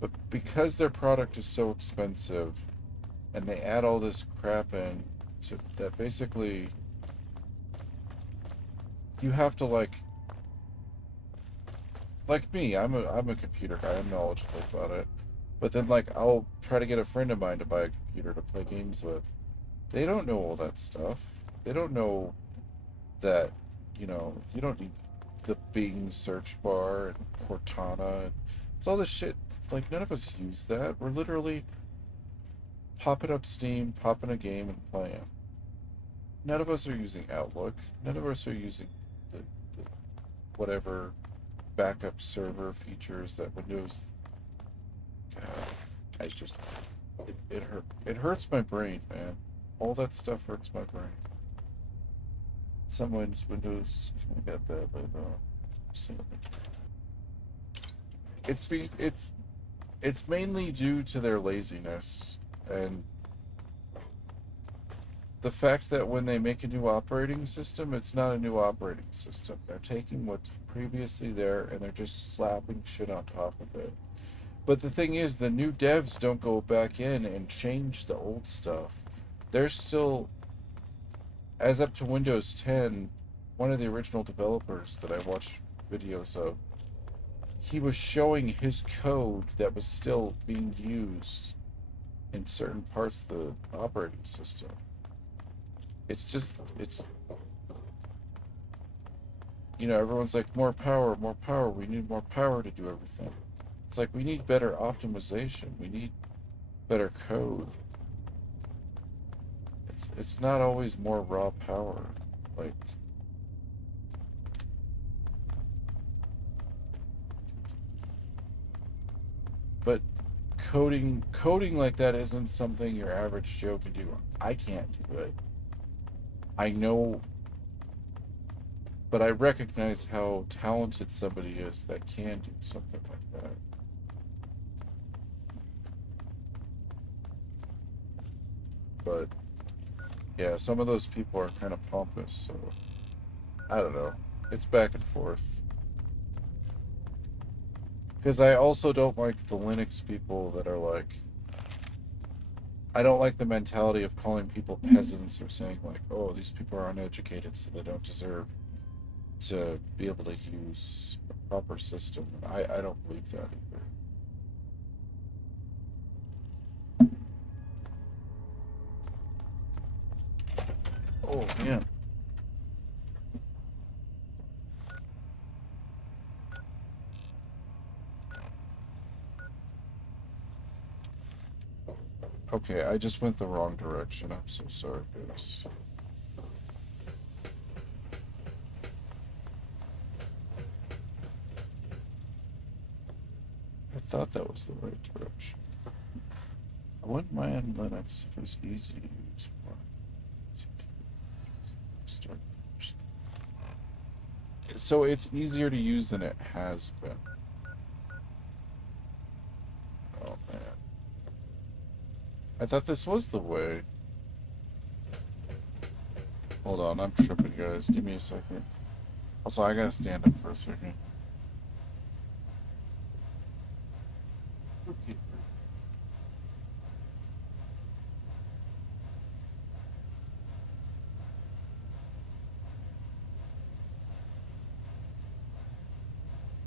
But because their product is so expensive, and they add all this crap in, that basically you have to like me, I'm a computer guy, I'm knowledgeable about it. But then, like, I'll try to get a friend of mine to buy a computer to play games with. They don't know all that stuff. They don't know that, you don't need the Bing search bar and Cortana. It's all this shit. Like, none of us use that. We're literally popping up Steam, popping a game, and playing. None of us are using Outlook. None of us are using the whatever backup server features that Windows... God, it hurts my brain, man. All that stuff hurts my brain. Some Windows kind of got bad later on. It's mainly due to their laziness and the fact that when they make a new operating system, it's not a new operating system. They're taking what's previously there and they're just slapping shit on top of it. But the thing is, the new devs don't go back in and change the old stuff. They're still, as up to Windows 10, one of the original developers that I watched videos of, he was showing his code that was still being used in certain parts of the operating system. It's everyone's like, more power, we need more power to do everything. It's like, we need better optimization, we need better code. It's not always more raw power. Like, coding like that isn't something your average Joe can do. I can't do it. I know, but I recognize how talented somebody is that can do something like that. But yeah, some of those people are kind of pompous, so I don't know. It's back and forth. Because I also don't like the Linux people that are like, I don't like the mentality of calling people peasants or saying like, oh, these people are uneducated so they don't deserve to be able to use a proper system. I don't believe that either. Oh, man. Okay, I just went the wrong direction. I'm so sorry, guys. I thought that was the right direction. I wouldn't mind Linux if it was easy to use. Start. So it's easier to use than it has been. Oh, man. I thought this was the way. Hold on, I'm tripping, guys. Give me a second. Also, I gotta stand up for a second. Okay.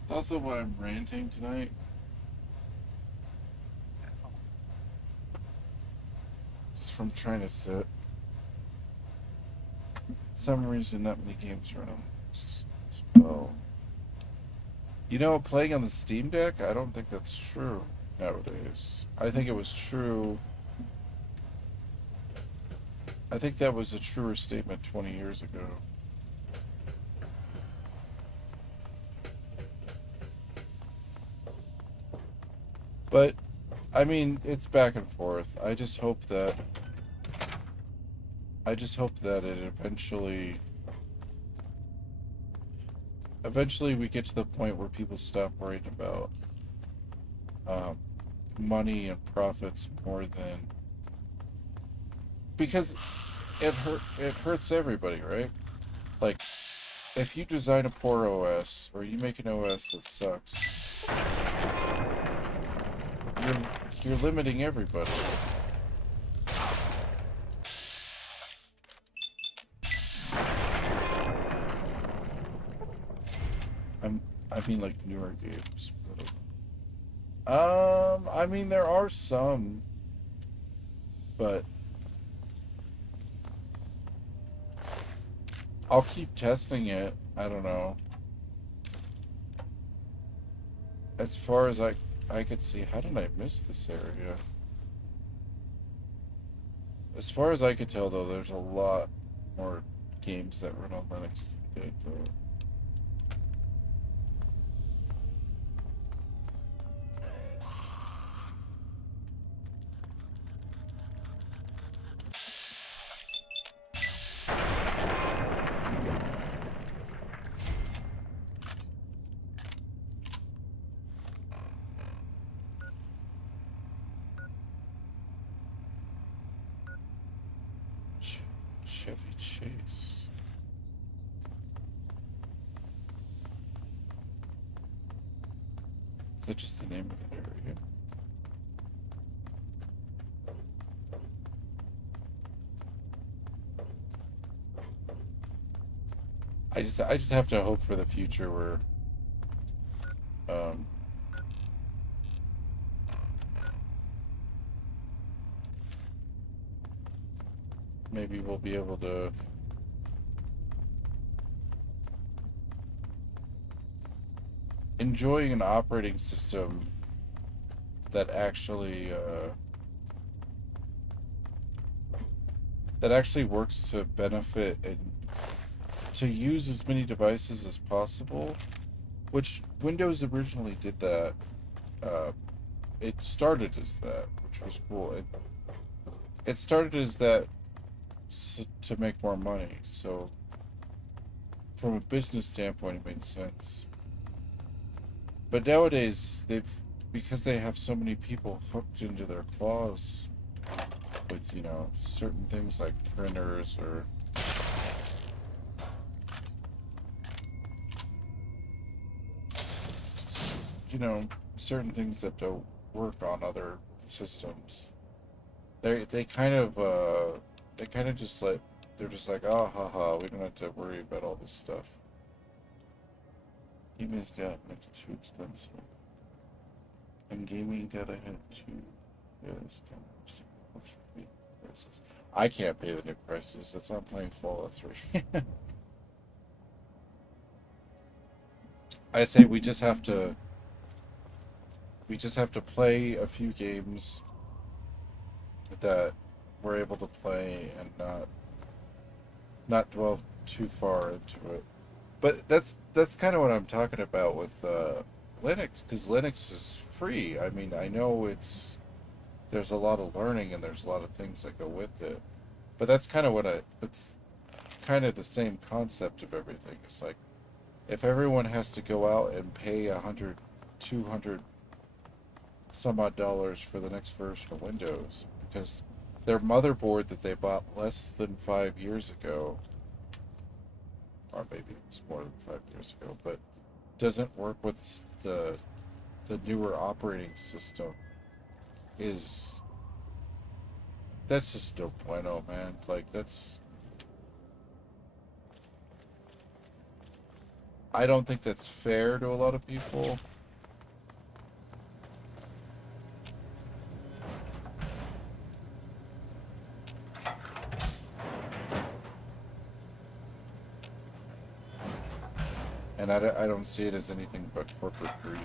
That's also why I'm ranting tonight. Just from trying to sit. For some reason, not many games run on this as well. You know, playing on the Steam Deck, I don't think that's true nowadays. I think it was true. I think that was a truer statement 20 years ago. But, I mean, it's back and forth. I just hope that it eventually we get to the point where people stop worrying about money and profits more than, because it hurts everybody, right? Like, if you design a poor OS or you make an OS that sucks, you're limiting everybody. I mean, like newer games. I mean, there are some, but I'll keep testing it. I don't know. As far as I could see, how did I miss this area? As far as I could tell, though, there's a lot more games that run on Linux than did, though. Chevy Chase. Is that just the name of the area? I just have to hope for the future where maybe we'll be able to enjoy an operating system that actually works to benefit and to use as many devices as possible, which Windows originally did that it started as that, which was cool. It started as that to make more money. So from a business standpoint, it made sense. But nowadays, because they have so many people hooked into their claws with, you know, certain things like printers or you know, certain things that don't work on other systems. They kind of just like, they're just like, oh haha, we don't have to worry about all this stuff. Gaming's got makes it too expensive. And gaming got ahead too. Yeah, it's kind of prices. I can't pay the new prices. That's not playing Fallout 3. I say we just have to play a few games that we're able to play and not dwell too far into it. But that's kind of what I'm talking about with Linux, because Linux is free. I mean, I know there's a lot of learning and there's a lot of things that go with it, but that's kind of it's kind of the same concept of everything. It's like, if everyone has to go out and pay 100, 200 some odd dollars for the next version of Windows because their motherboard that they bought less than 5 years ago, or maybe it's more than 5 years ago, but doesn't work with the newer operating system, that's just no bueno, man. Like, I don't think that's fair to a lot of people. And I don't see it as anything but corporate greed.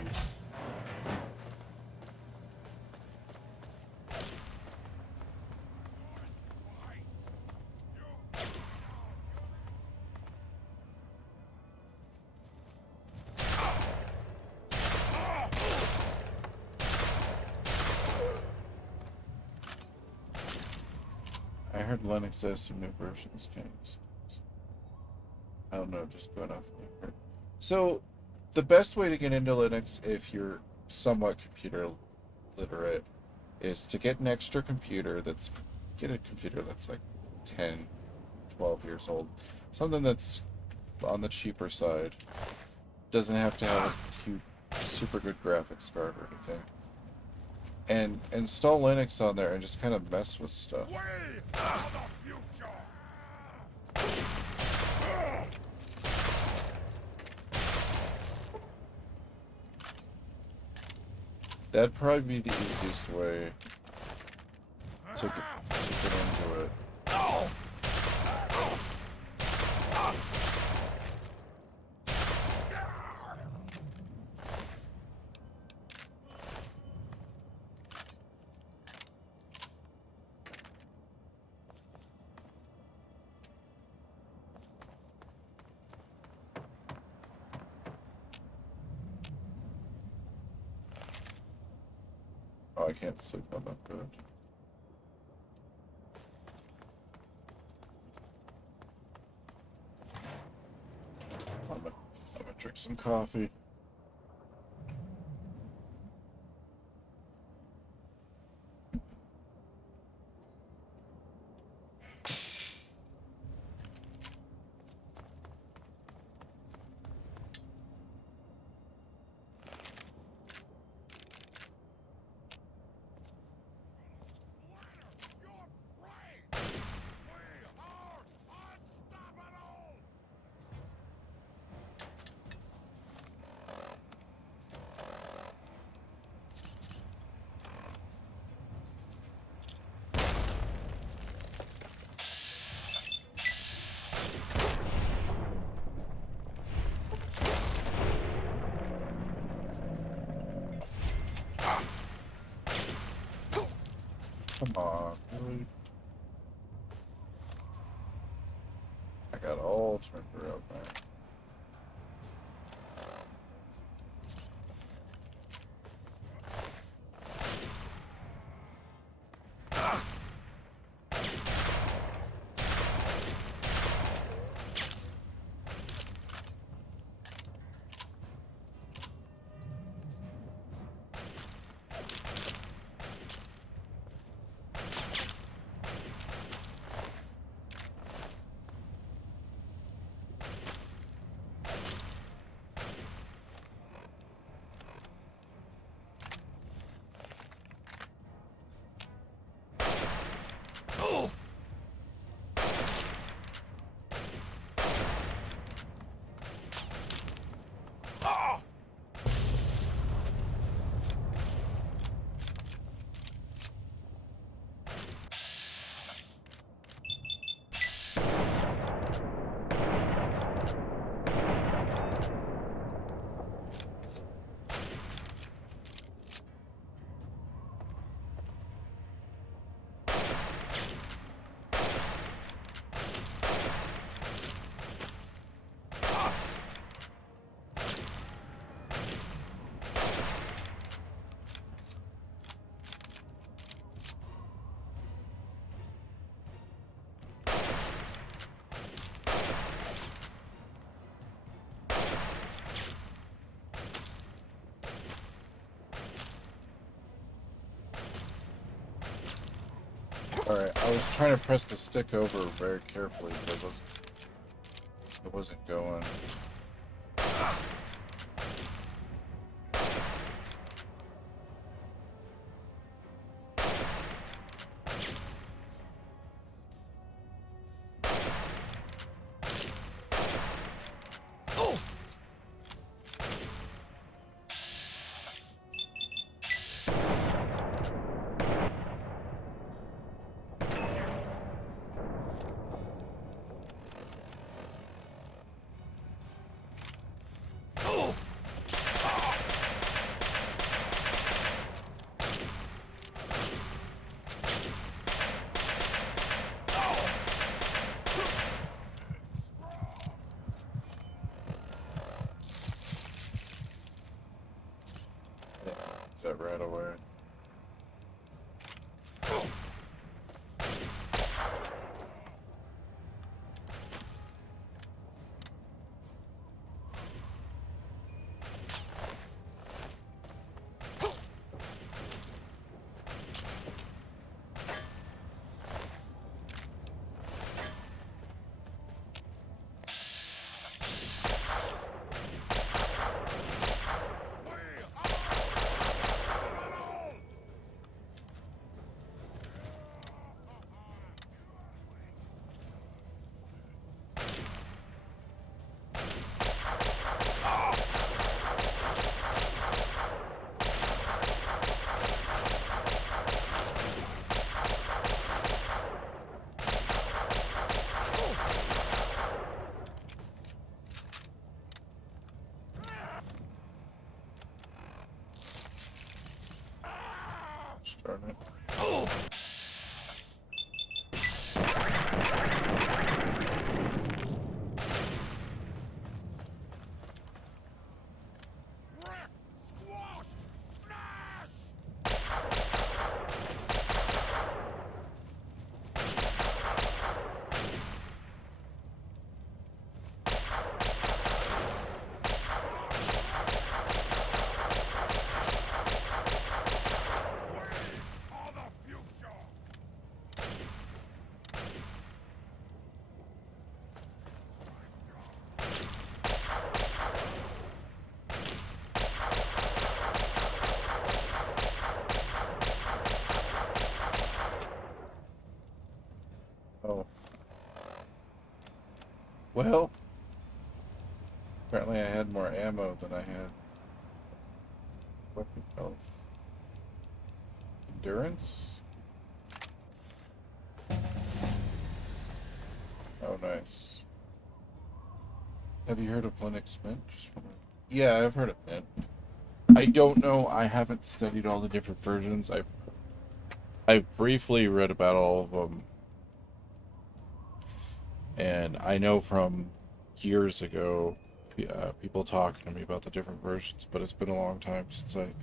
I heard Linux has some new versions. I don't know, just going off what I heard. So, the best way to get into Linux, if you're somewhat computer literate, is to get an extra computer get a computer that's like 10, 12 years old. Something that's on the cheaper side. Doesn't have to have a huge, super good graphics card or anything. And install Linux on there and just kind of mess with stuff. That'd probably be the easiest way to get into it. Oh, I can't sleep on that bed. I'm gonna drink some coffee. Come on, really? I got all turned around, man. Alright, I was trying to press the stick over very carefully, but it wasn't going. Is that right away? Darn it. Oh. Well, apparently I had more ammo than I had weapon health. Endurance? Oh, nice. Have you heard of Linux Mint? Yeah, I've heard of Mint. I don't know. I haven't studied all the different versions. I've briefly read about all of them. And I know from years ago, people talking to me about the different versions, but it's been a long time since I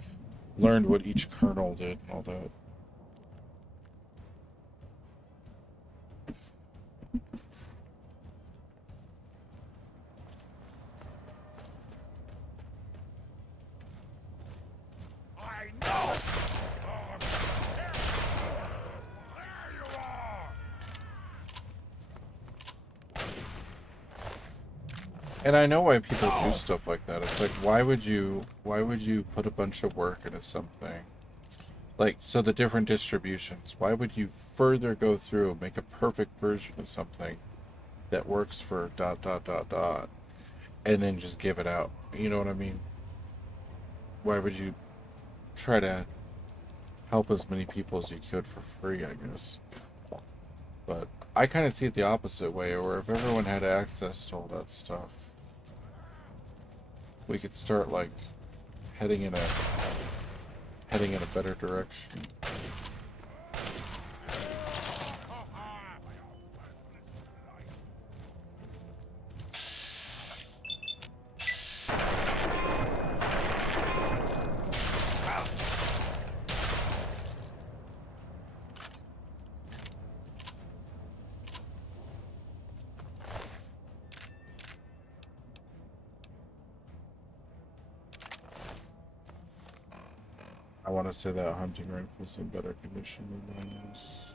learned what each kernel did and all that. I know! There you are! And I know why people do stuff like that. It's like, why would you put a bunch of work into something? Like, so the different distributions, why would you further go through and make a perfect version of something that works for ... and then just give it out? You know what I mean? Why would you try to help as many people as you could for free, I guess? But I kind of see it the opposite way, where if everyone had access to all that stuff, we could start like heading in a better direction. I want to say that hunting rifle's in better condition than mine is.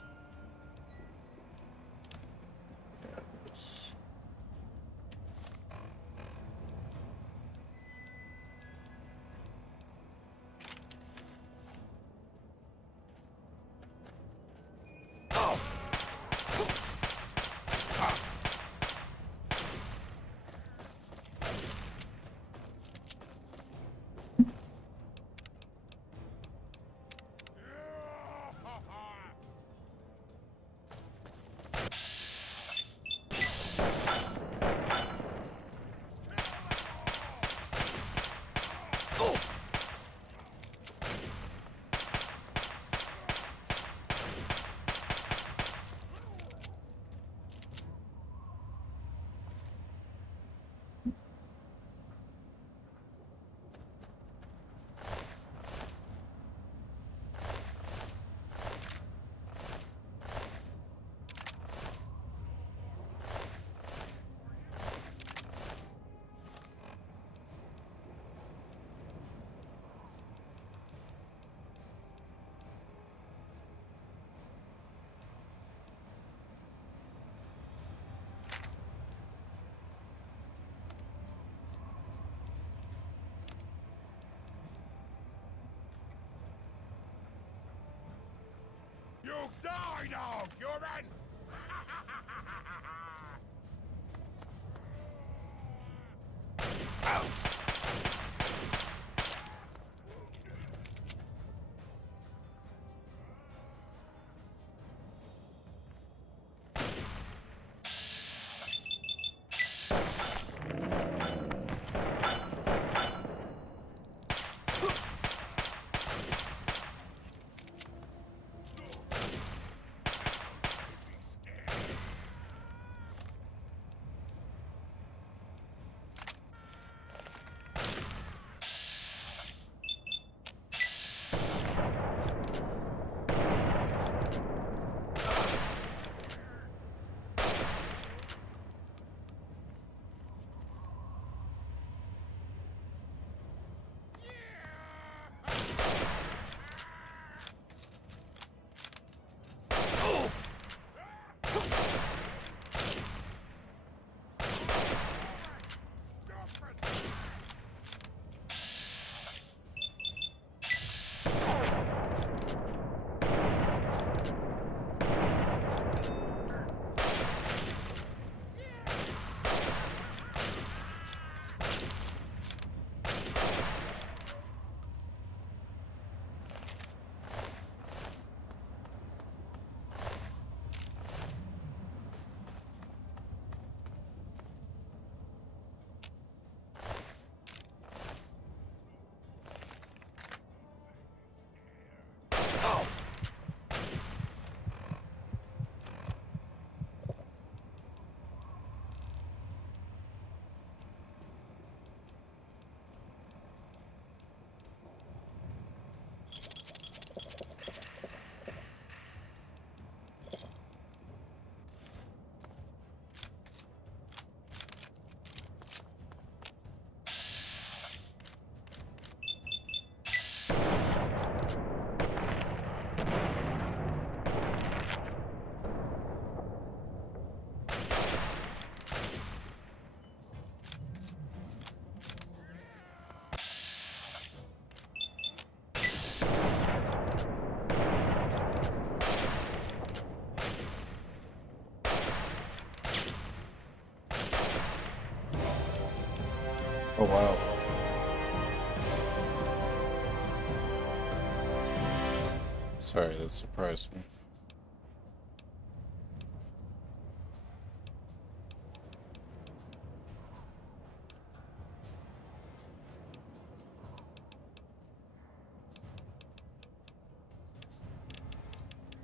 Die now, human! Oh wow. Sorry, that surprised me.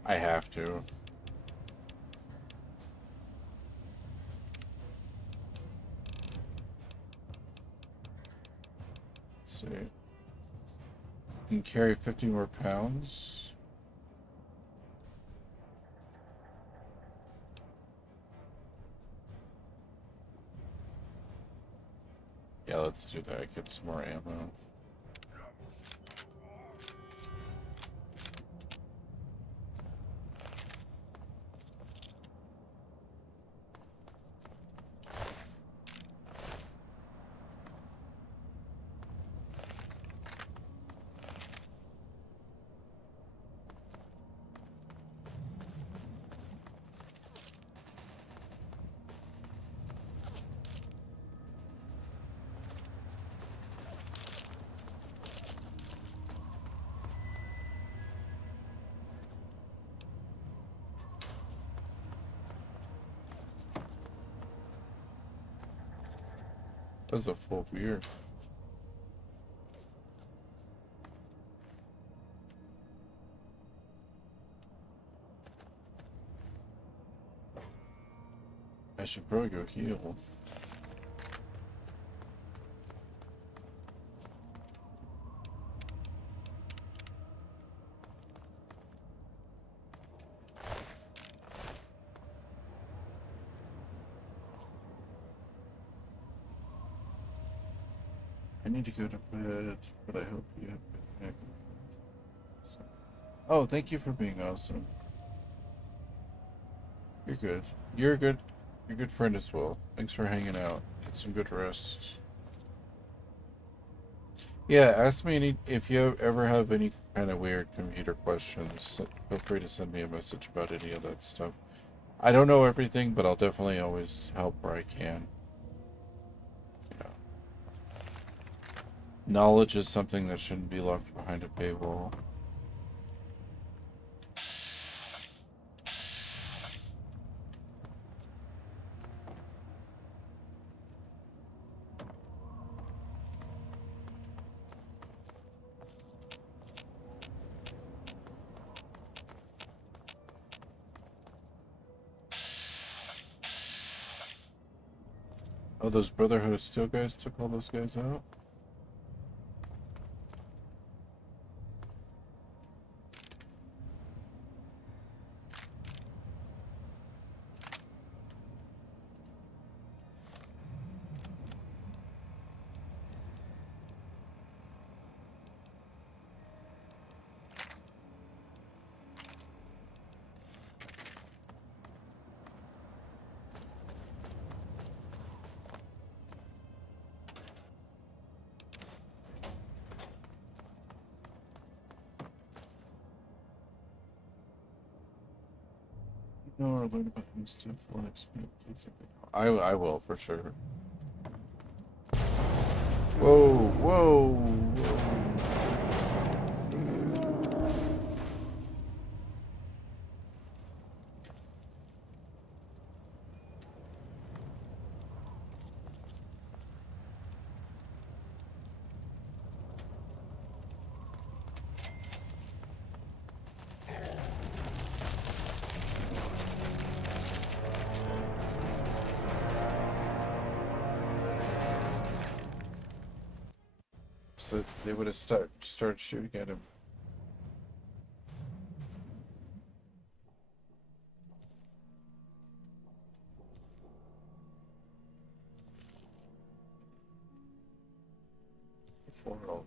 I have to. Let's see. Can carry 50 more pounds. Yeah, let's do that. Get some more ammo. That's a full beer. I should probably go heal. I need to go to bed, but I hope you have been back. Oh, thank you for being awesome. You're good. You're good. You're a good friend as well. Thanks for hanging out. Get some good rest. Yeah, ask me if you ever have any kind of weird computer questions. Feel free to send me a message about any of that stuff. I don't know everything, but I'll definitely always help where I can. You know, knowledge is something that shouldn't be locked behind a paywall. Oh, those Brotherhood of Steel guys took all those guys out? No, or learn about things to full experience. I will for sure. Whoa, whoa, whoa. So they would have started shooting at him. Before all.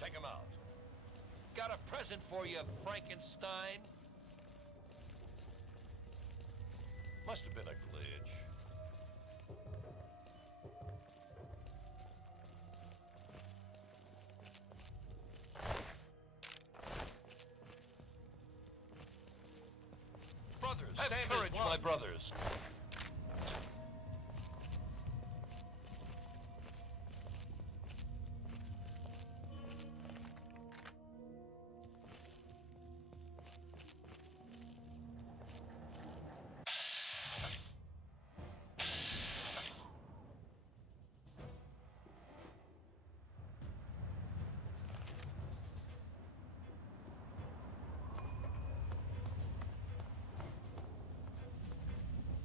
Take him out. Got a present for you, Frankenstein. Must have been a glitch. Brothers, have courage, my brothers.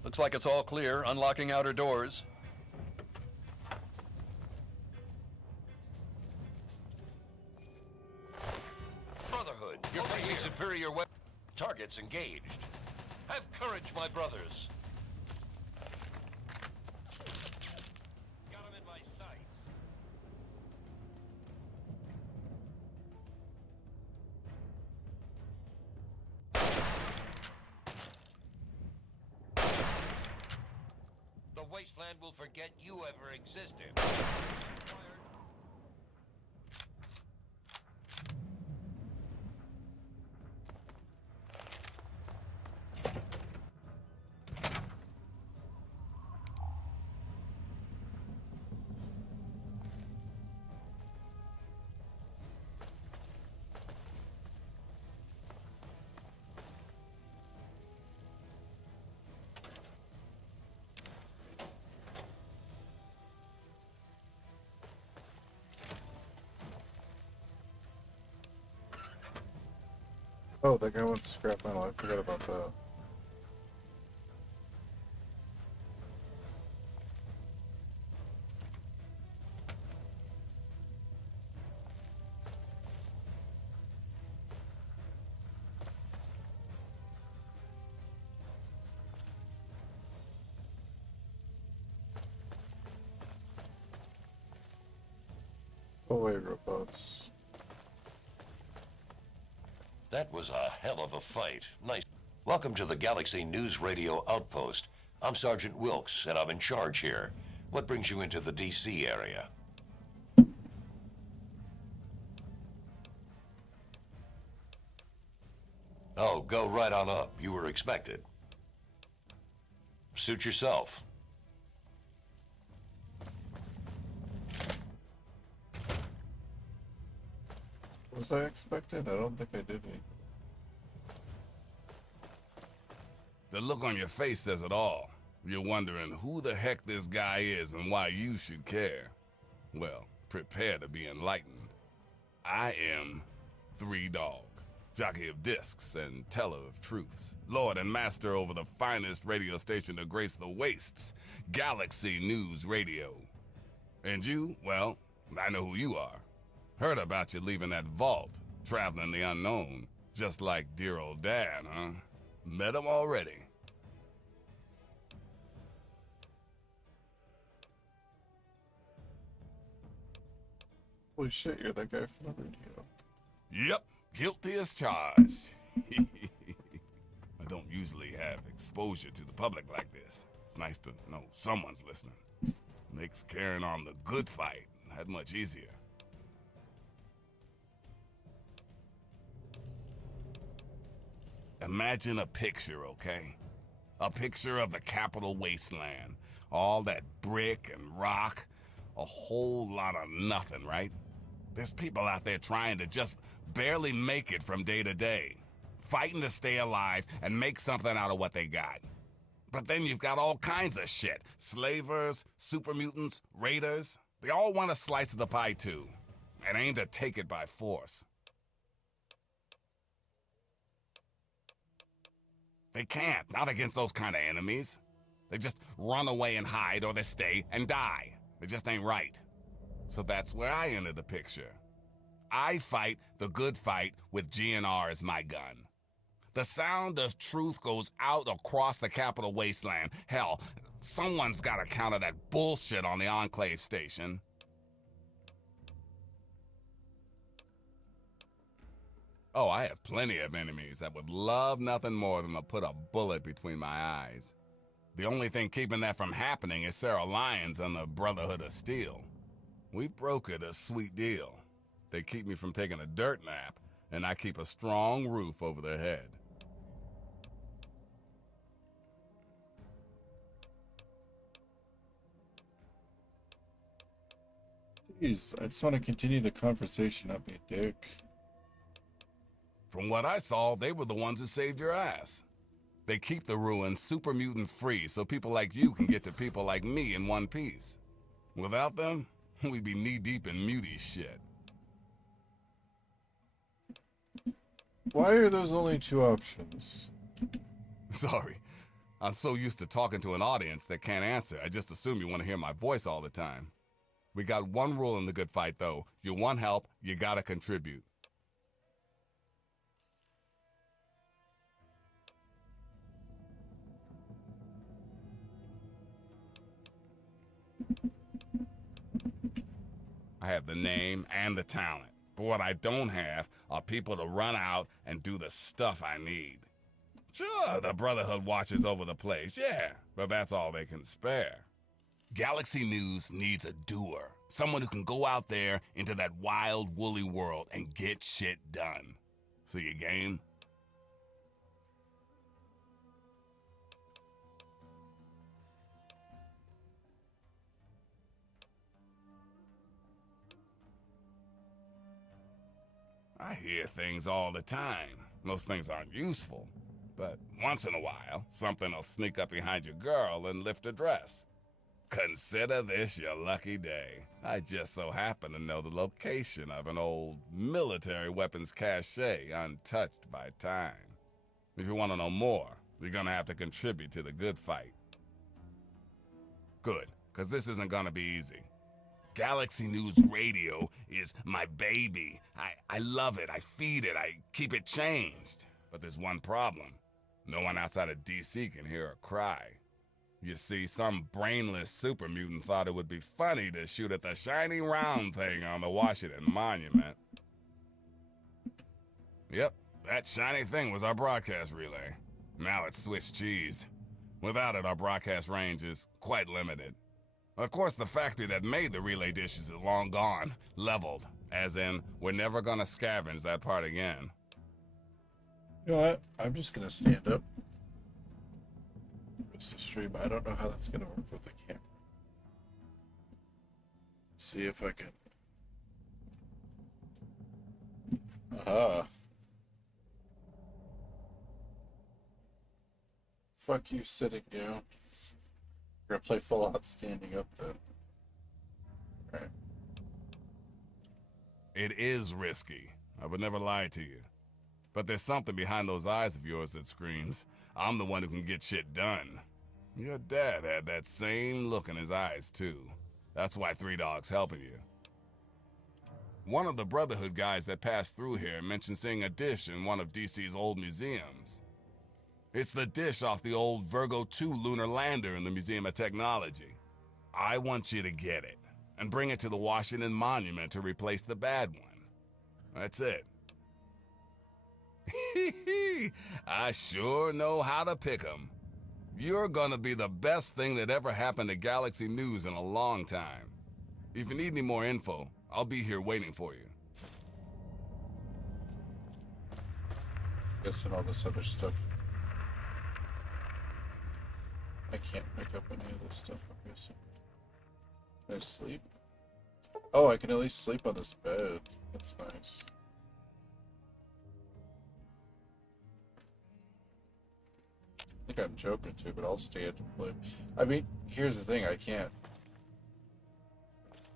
Looks like it's all clear. Unlocking outer doors. Brotherhood, you're facing superior weapon. Targets engaged. Have courage, my brothers. Got him in my sights. The wasteland will forget you ever existed. Oh, that guy wants scrap metal. I forgot about that. Go away, robots. That was a hell of a fight. Nice. Welcome to the Galaxy News Radio Outpost. I'm Sergeant Wilkes, and I'm in charge here. What brings you into the D.C. area? Oh, go right on up. You were expected. Suit yourself. Was I expected? I don't think I did anything. The look on your face says it all. You're wondering who the heck this guy is and why you should care. Well, prepare to be enlightened. I am 3 Dog, jockey of discs and teller of truths, lord and master over the finest radio station to grace the wastes, Galaxy News Radio. And you, well, I know who you are. Heard about you leaving that vault, traveling the unknown, just like dear old Dad, huh? Met him already. Holy shit, you're that guy from the radio. Yep, guilty as charged. I don't usually have exposure to the public like this. It's nice to know someone's listening. Makes carrying on the good fight that much easier. Imagine a picture, okay? A picture of the Capital Wasteland. All that brick and rock. A whole lot of nothing, right? There's people out there trying to just barely make it from day to day. Fighting to stay alive and make something out of what they got. But then you've got all kinds of shit. Slavers, super mutants, raiders. They all want a slice of the pie too. And aim to take it by force. They can't, not against those kind of enemies. They just run away and hide, or they stay and die. It just ain't right. So that's where I enter the picture. I fight the good fight with GNR as my gun. The sound of truth goes out across the Capital Wasteland. Hell, someone's got to counter that bullshit on the Enclave station. Oh, I have plenty of enemies that would love nothing more than to put a bullet between my eyes. The only thing keeping that from happening is Sarah Lyons and the Brotherhood of Steel. We've brokered a sweet deal. They keep me from taking a dirt nap, and I keep a strong roof over their head. Jeez, I just want to continue the conversation, not be a dick. From what I saw, they were the ones who saved your ass. They keep the ruins super mutant free so people like you can get to people like me in one piece. Without them, we'd be knee-deep in mutie shit. Why are those only 2 options? Sorry. I'm so used to talking to an audience that can't answer. I just assume you want to hear my voice all the time. We got one rule in the good fight, though. You want help, you gotta contribute. I have the name and the talent. But what I don't have are people to run out and do the stuff I need. Sure, the Brotherhood watches over the place, yeah, but that's all they can spare. Galaxy News needs a doer. Someone who can go out there into that wild, woolly world and get shit done. So you game? I hear things all the time. Most things aren't useful. But once in a while, something will sneak up behind your girl and lift her dress. Consider this your lucky day. I just so happen to know the location of an old military weapons cache untouched by time. If you want to know more, you're gonna have to contribute to the good fight. Good, because this isn't gonna be easy. Galaxy News Radio is my baby. I love it, I feed it, I keep it changed. But there's one problem. No one outside of DC can hear a cry. You see, some brainless super mutant thought it would be funny to shoot at the shiny round thing on the Washington Monument. Yep, that shiny thing was our broadcast relay. Now it's Swiss cheese. Without it, our broadcast range is quite limited. Of course, the factory that made the relay dishes is long gone, leveled, as in, we're never gonna scavenge that part again. You know what? I'm just gonna stand up. It's the stream. I don't know how that's gonna work with the camera. See if I can. Aha. Fuck you sitting down. We're gonna play full out standing up then. Alright. It is risky. I would never lie to you. But there's something behind those eyes of yours that screams, I'm the one who can get shit done. Your dad had that same look in his eyes, too. That's why Three Dog's helping you. One of the Brotherhood guys that passed through here mentioned seeing a dish in one of DC's old museums. It's the dish off the old Virgo 2 lunar lander in the Museum of Technology. I want you to get it and bring it to the Washington Monument to replace the bad one. That's it. I sure know how to pick 'em. You're gonna be the best thing that ever happened to Galaxy News in a long time. If you need any more info, I'll be here waiting for you. Guessing all this other stuff. I can't pick up any of this stuff, I'm guessing. Can I sleep? Oh, I can at least sleep on this bed. That's nice. I think I'm joking too, but I'll stand and play. I mean, here's the thing, I can't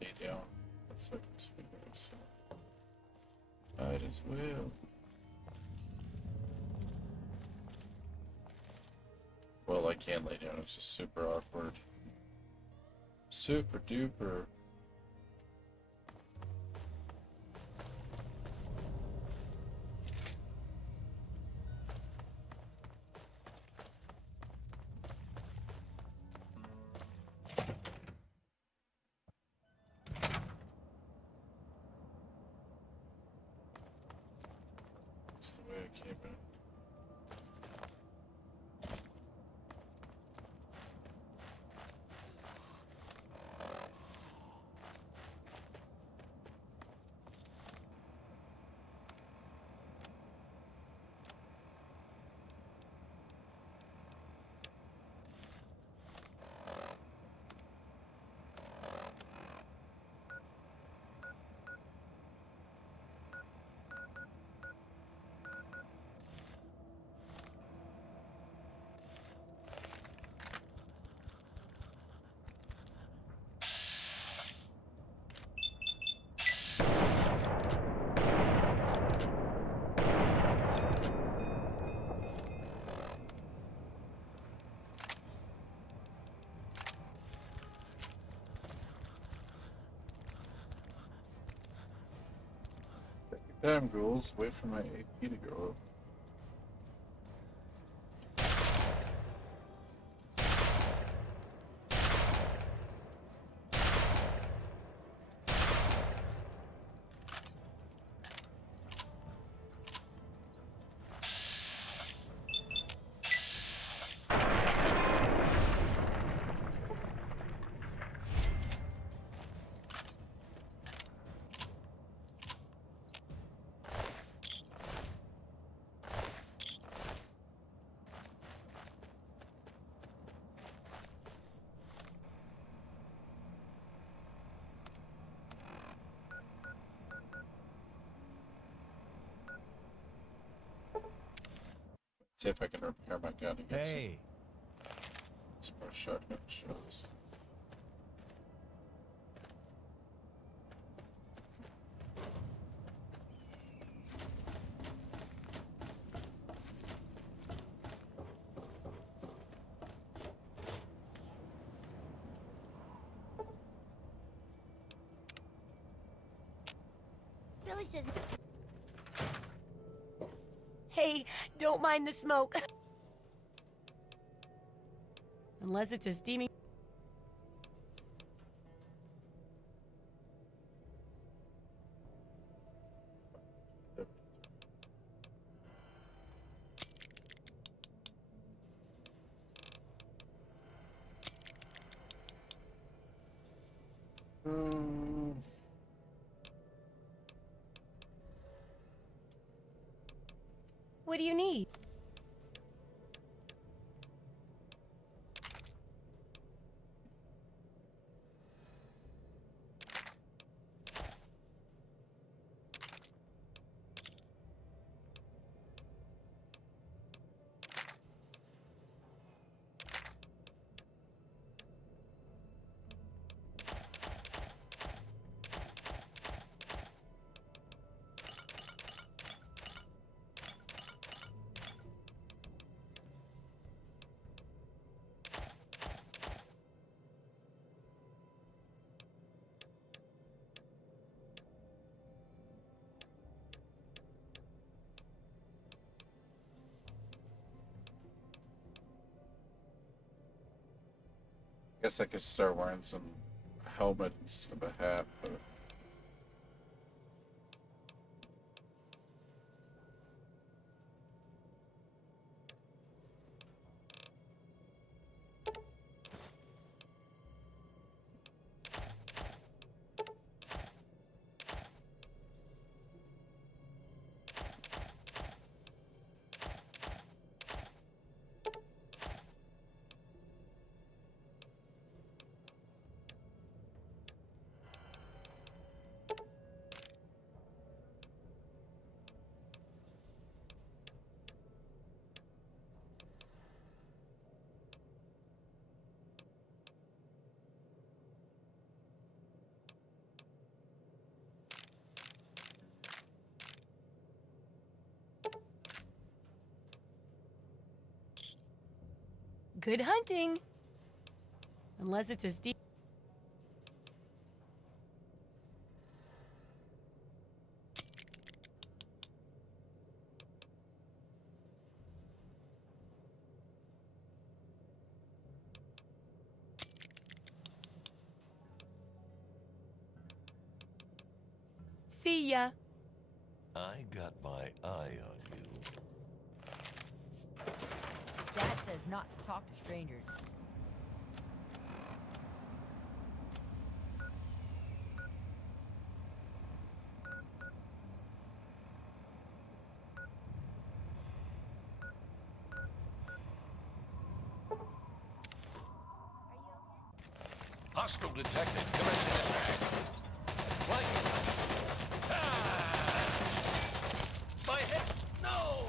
lay down. That's like this video, so might as well. Well, I can lay down, it's just super awkward. Super duper. That's the way I came in. Damn, ghouls, wait for my AP to go up. See if I can repair my gun against some more shotgun shells. Billy says... Hey, don't mind the smoke. Unless it's a steaming... What do you need? Guess I could start wearing some helmet instead of a hat, but Good hunting. Unless it's as deep... See ya. I got my eye on you. Dad says not to talk to strangers. Hostile detected. Commencing attack. Flanking. Ah! My head. No!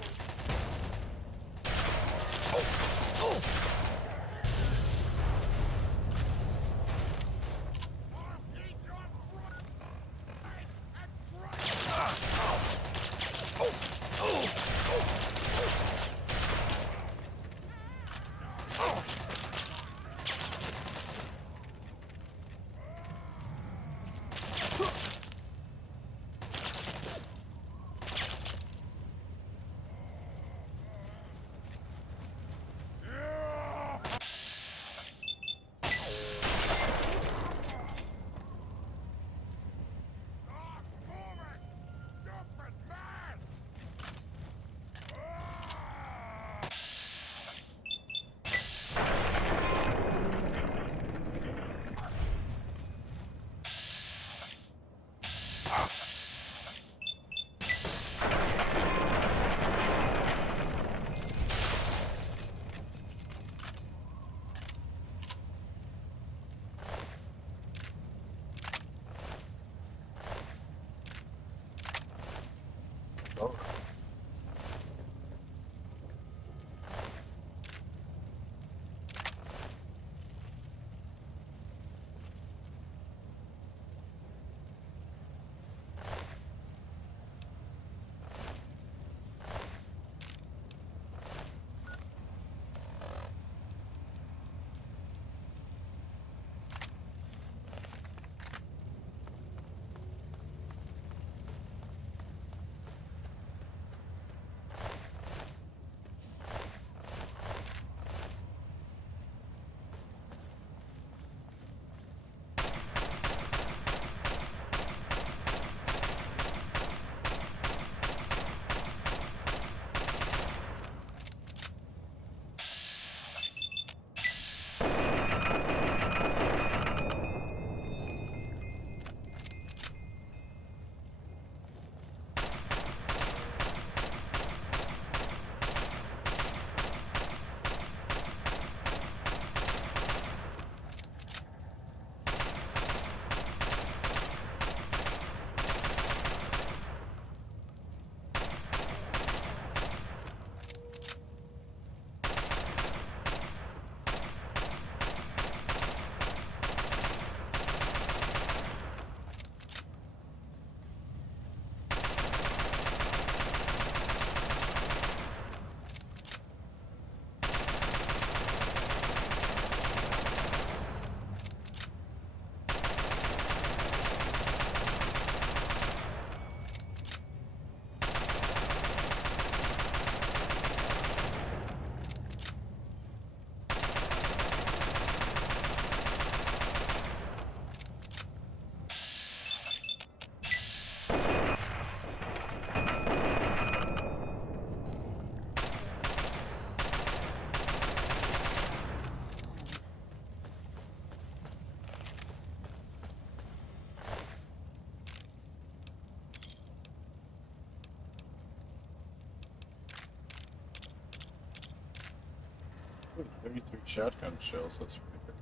33 shotgun shells, that's pretty good.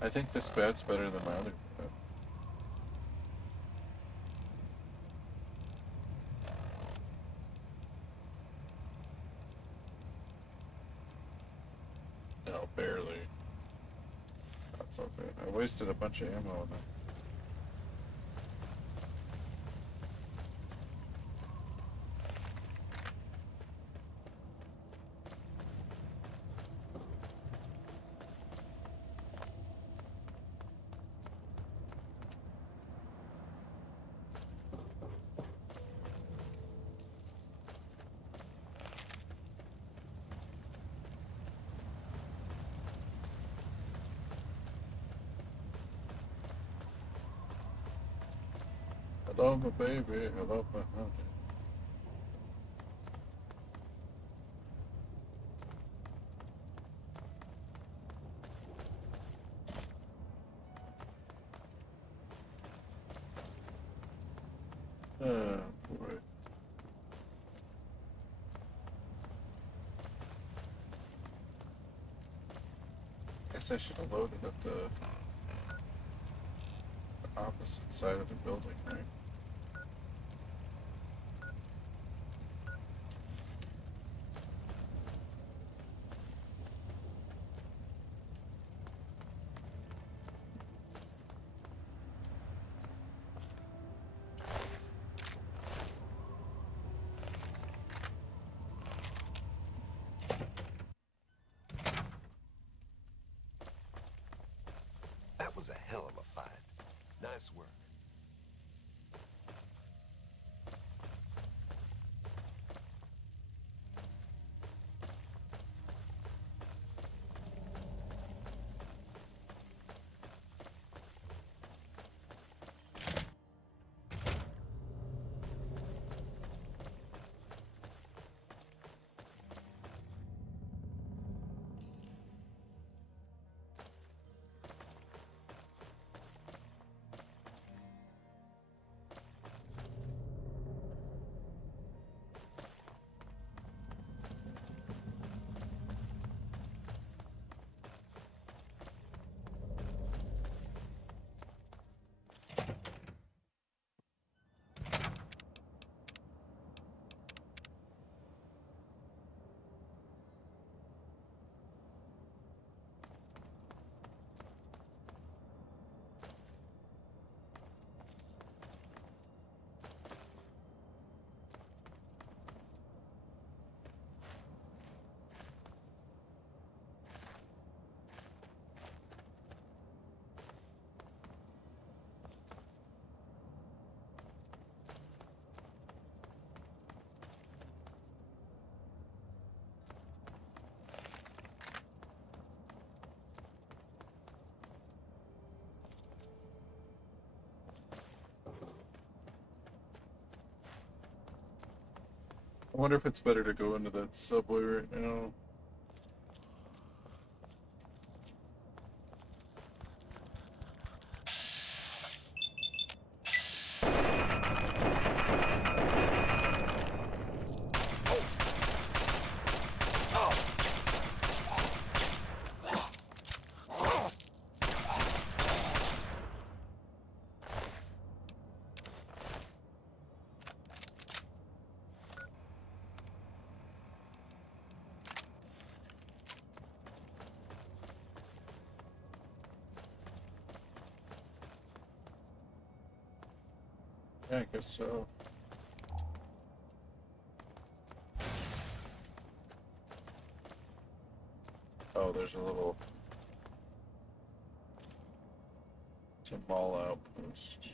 I think this bad's better than my other bad. No, barely. That's okay. I wasted a bunch of ammo on that. I love my baby, I love my honey. Boy. Guess I should have loaded at the opposite side of the building, right? That was a hell of a fight. Nice work. I wonder if it's better to go into that subway right now. Yeah, I guess so. Oh, there's a little mall outpost.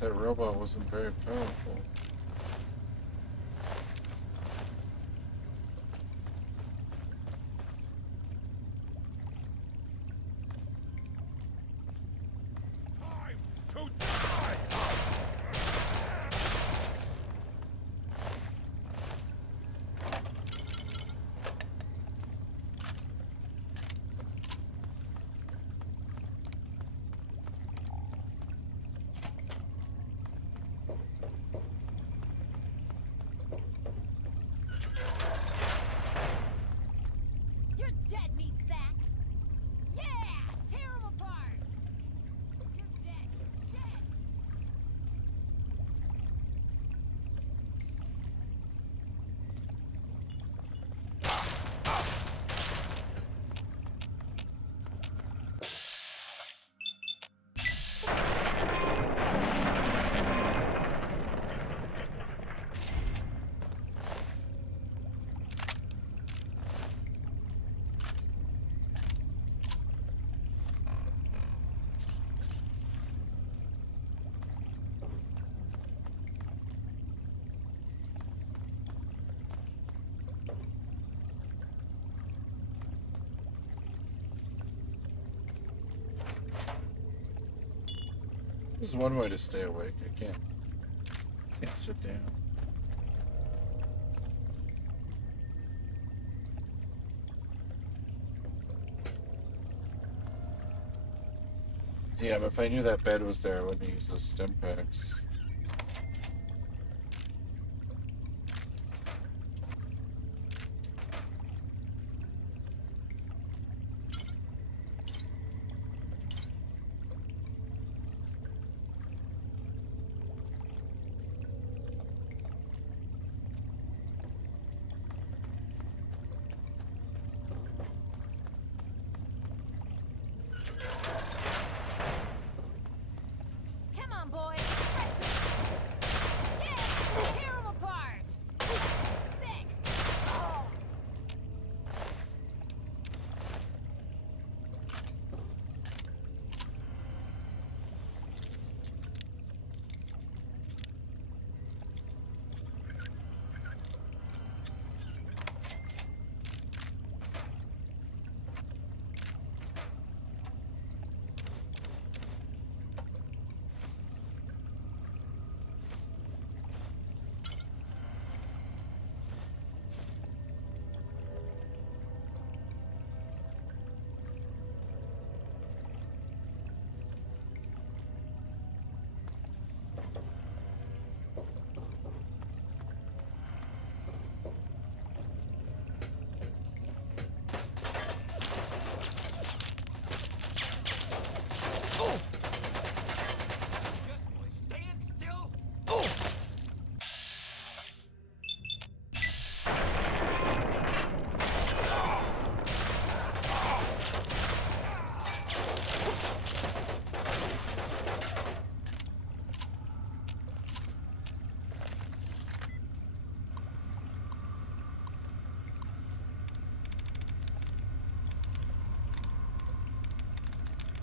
That robot wasn't very powerful. You're dead, meat sack! Yeah! Tear him apart! You're dead! Dead! There's one way to stay awake. I can't sit down. Damn, if I knew that bed was there, I wouldn't use those stim packs. Come on, boys! Yeah! Tear him apart! Vic! Oh!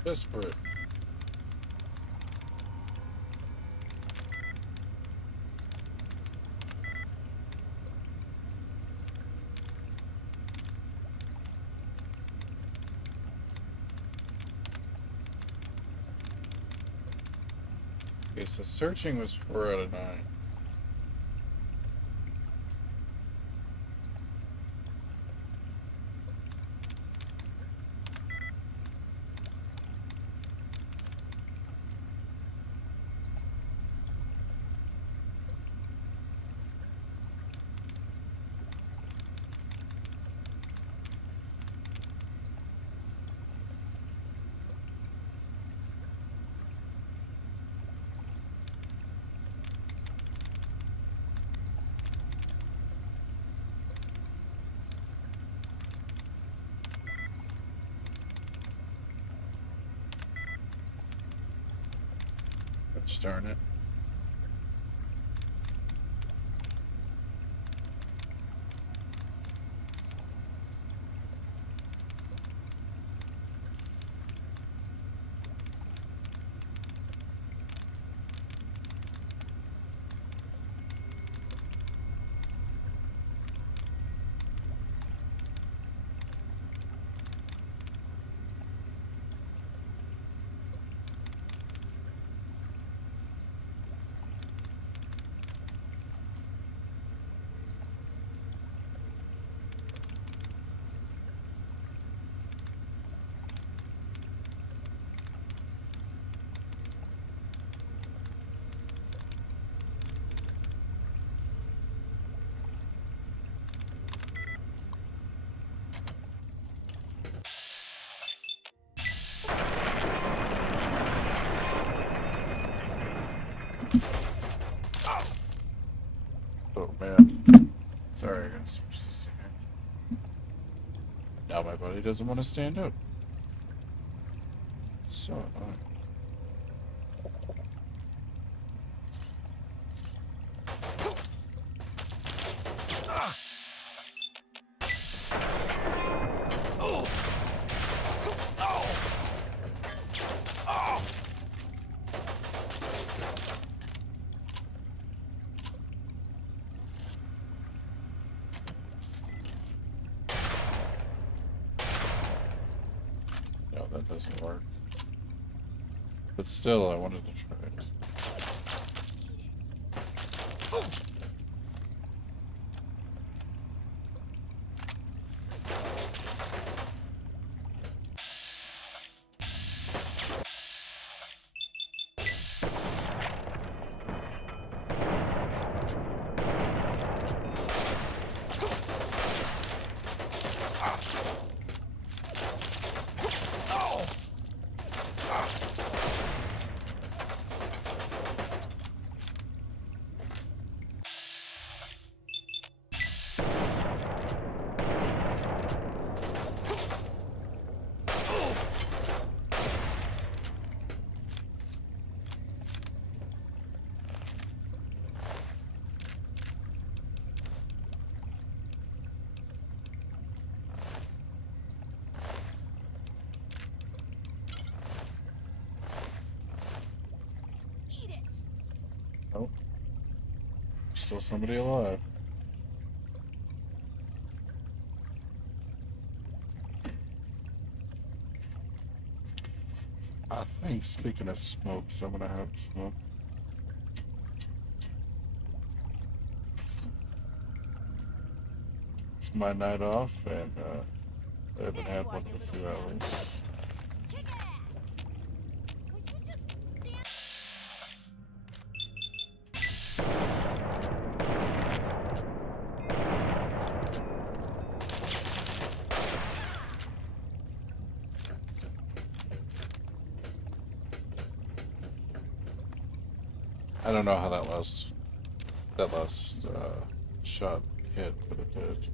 Desperate. Okay, so searching was 4 out of 9. Darn it. Oh man. Sorry, I gotta switch this again. Now my body doesn't want to stand up. So annoying. No, that doesn't work. But still, I wanted to try it. Oh. Still somebody alive. I think, speaking of smokes, I'm gonna have smoke. It's my night off, and I haven't had one in a few hours. I don't know how that last shot hit, but it did.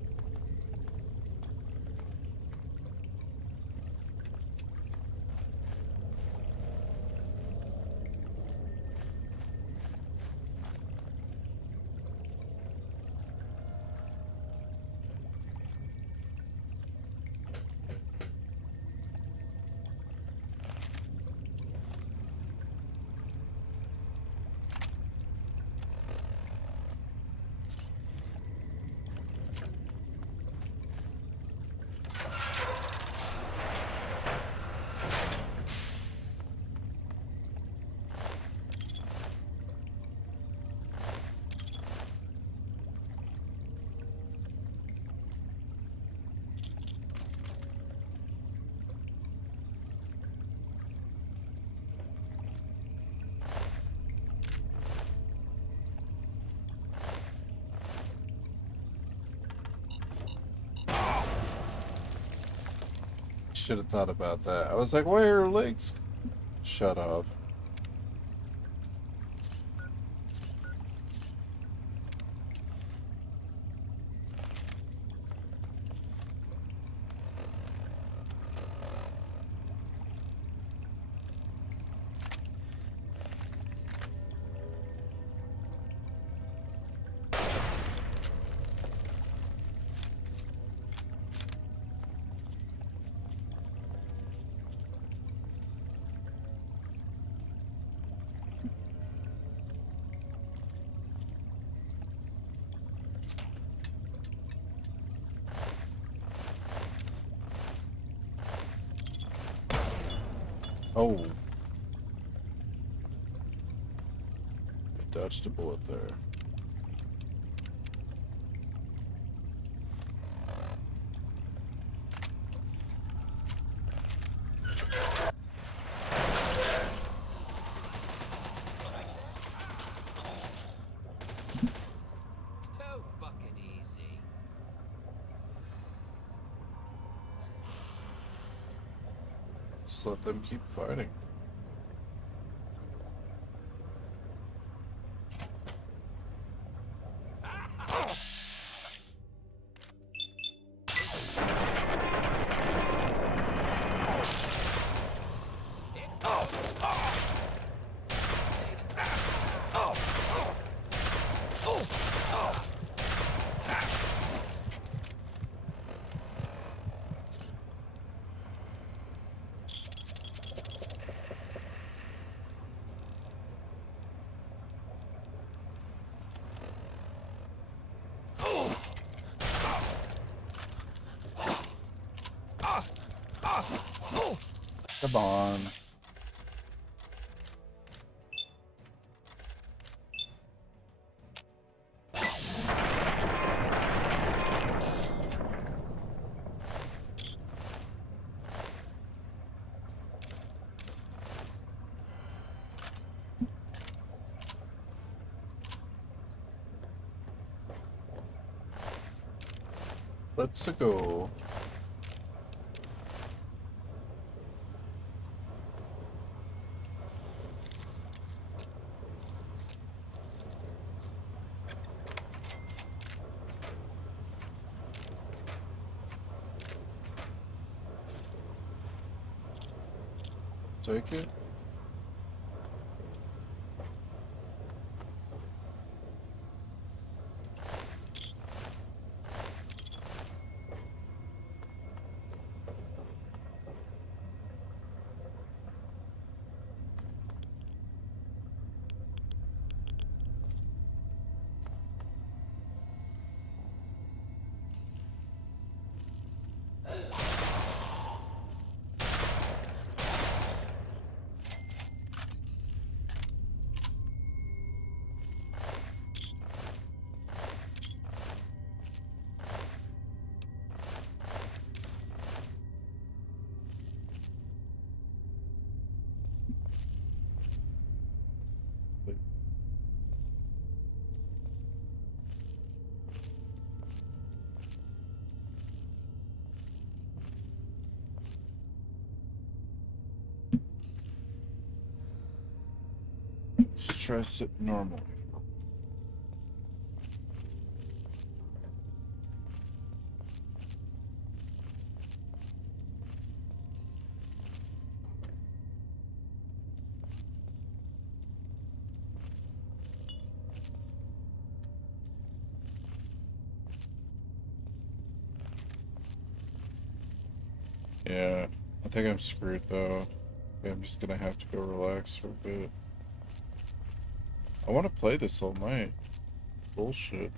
Should have thought about that. I was like, why are her legs shut off? Oh. I dodged a bullet there. So fucking easy. Just let them keep fighting. Come on. Let's go. Take it. Stress it normally. Yeah, I think I'm screwed though. I'm just gonna have to go relax for a bit. I want to play this all night. Bullshit.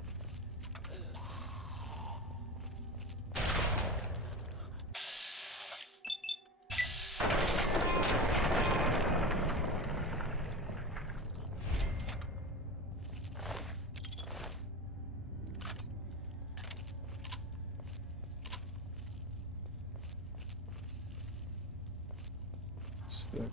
Okay.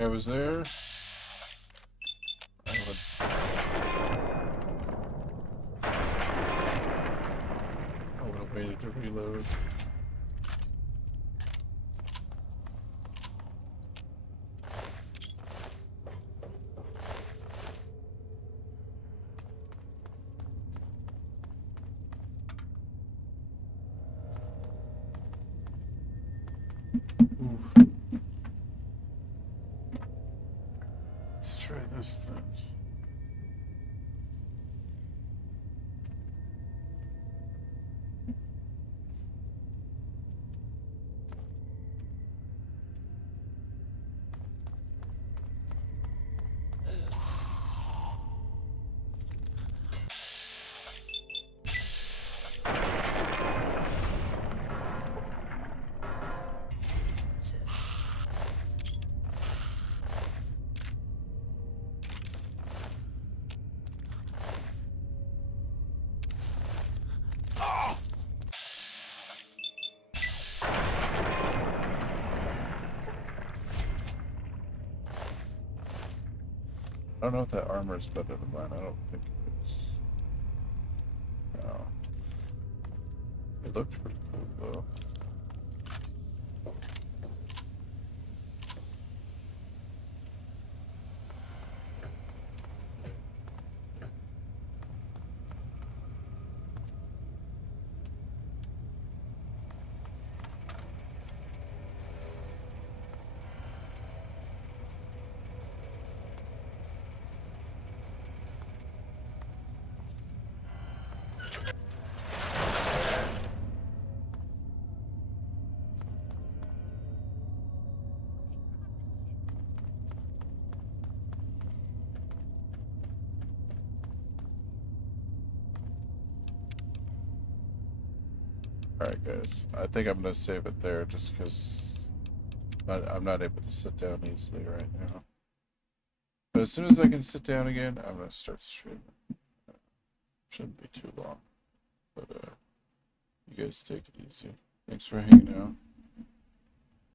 I was there. I would have waited to reload. Let's try this then. I don't know if that armor is better than mine. I don't think it is. No. It looked pretty cool though. Alright guys, I think I'm going to save it there just because I'm not able to sit down easily right now. But as soon as I can sit down again, I'm going to start streaming. Shouldn't be too long. But you guys take it easy. Thanks for hanging out.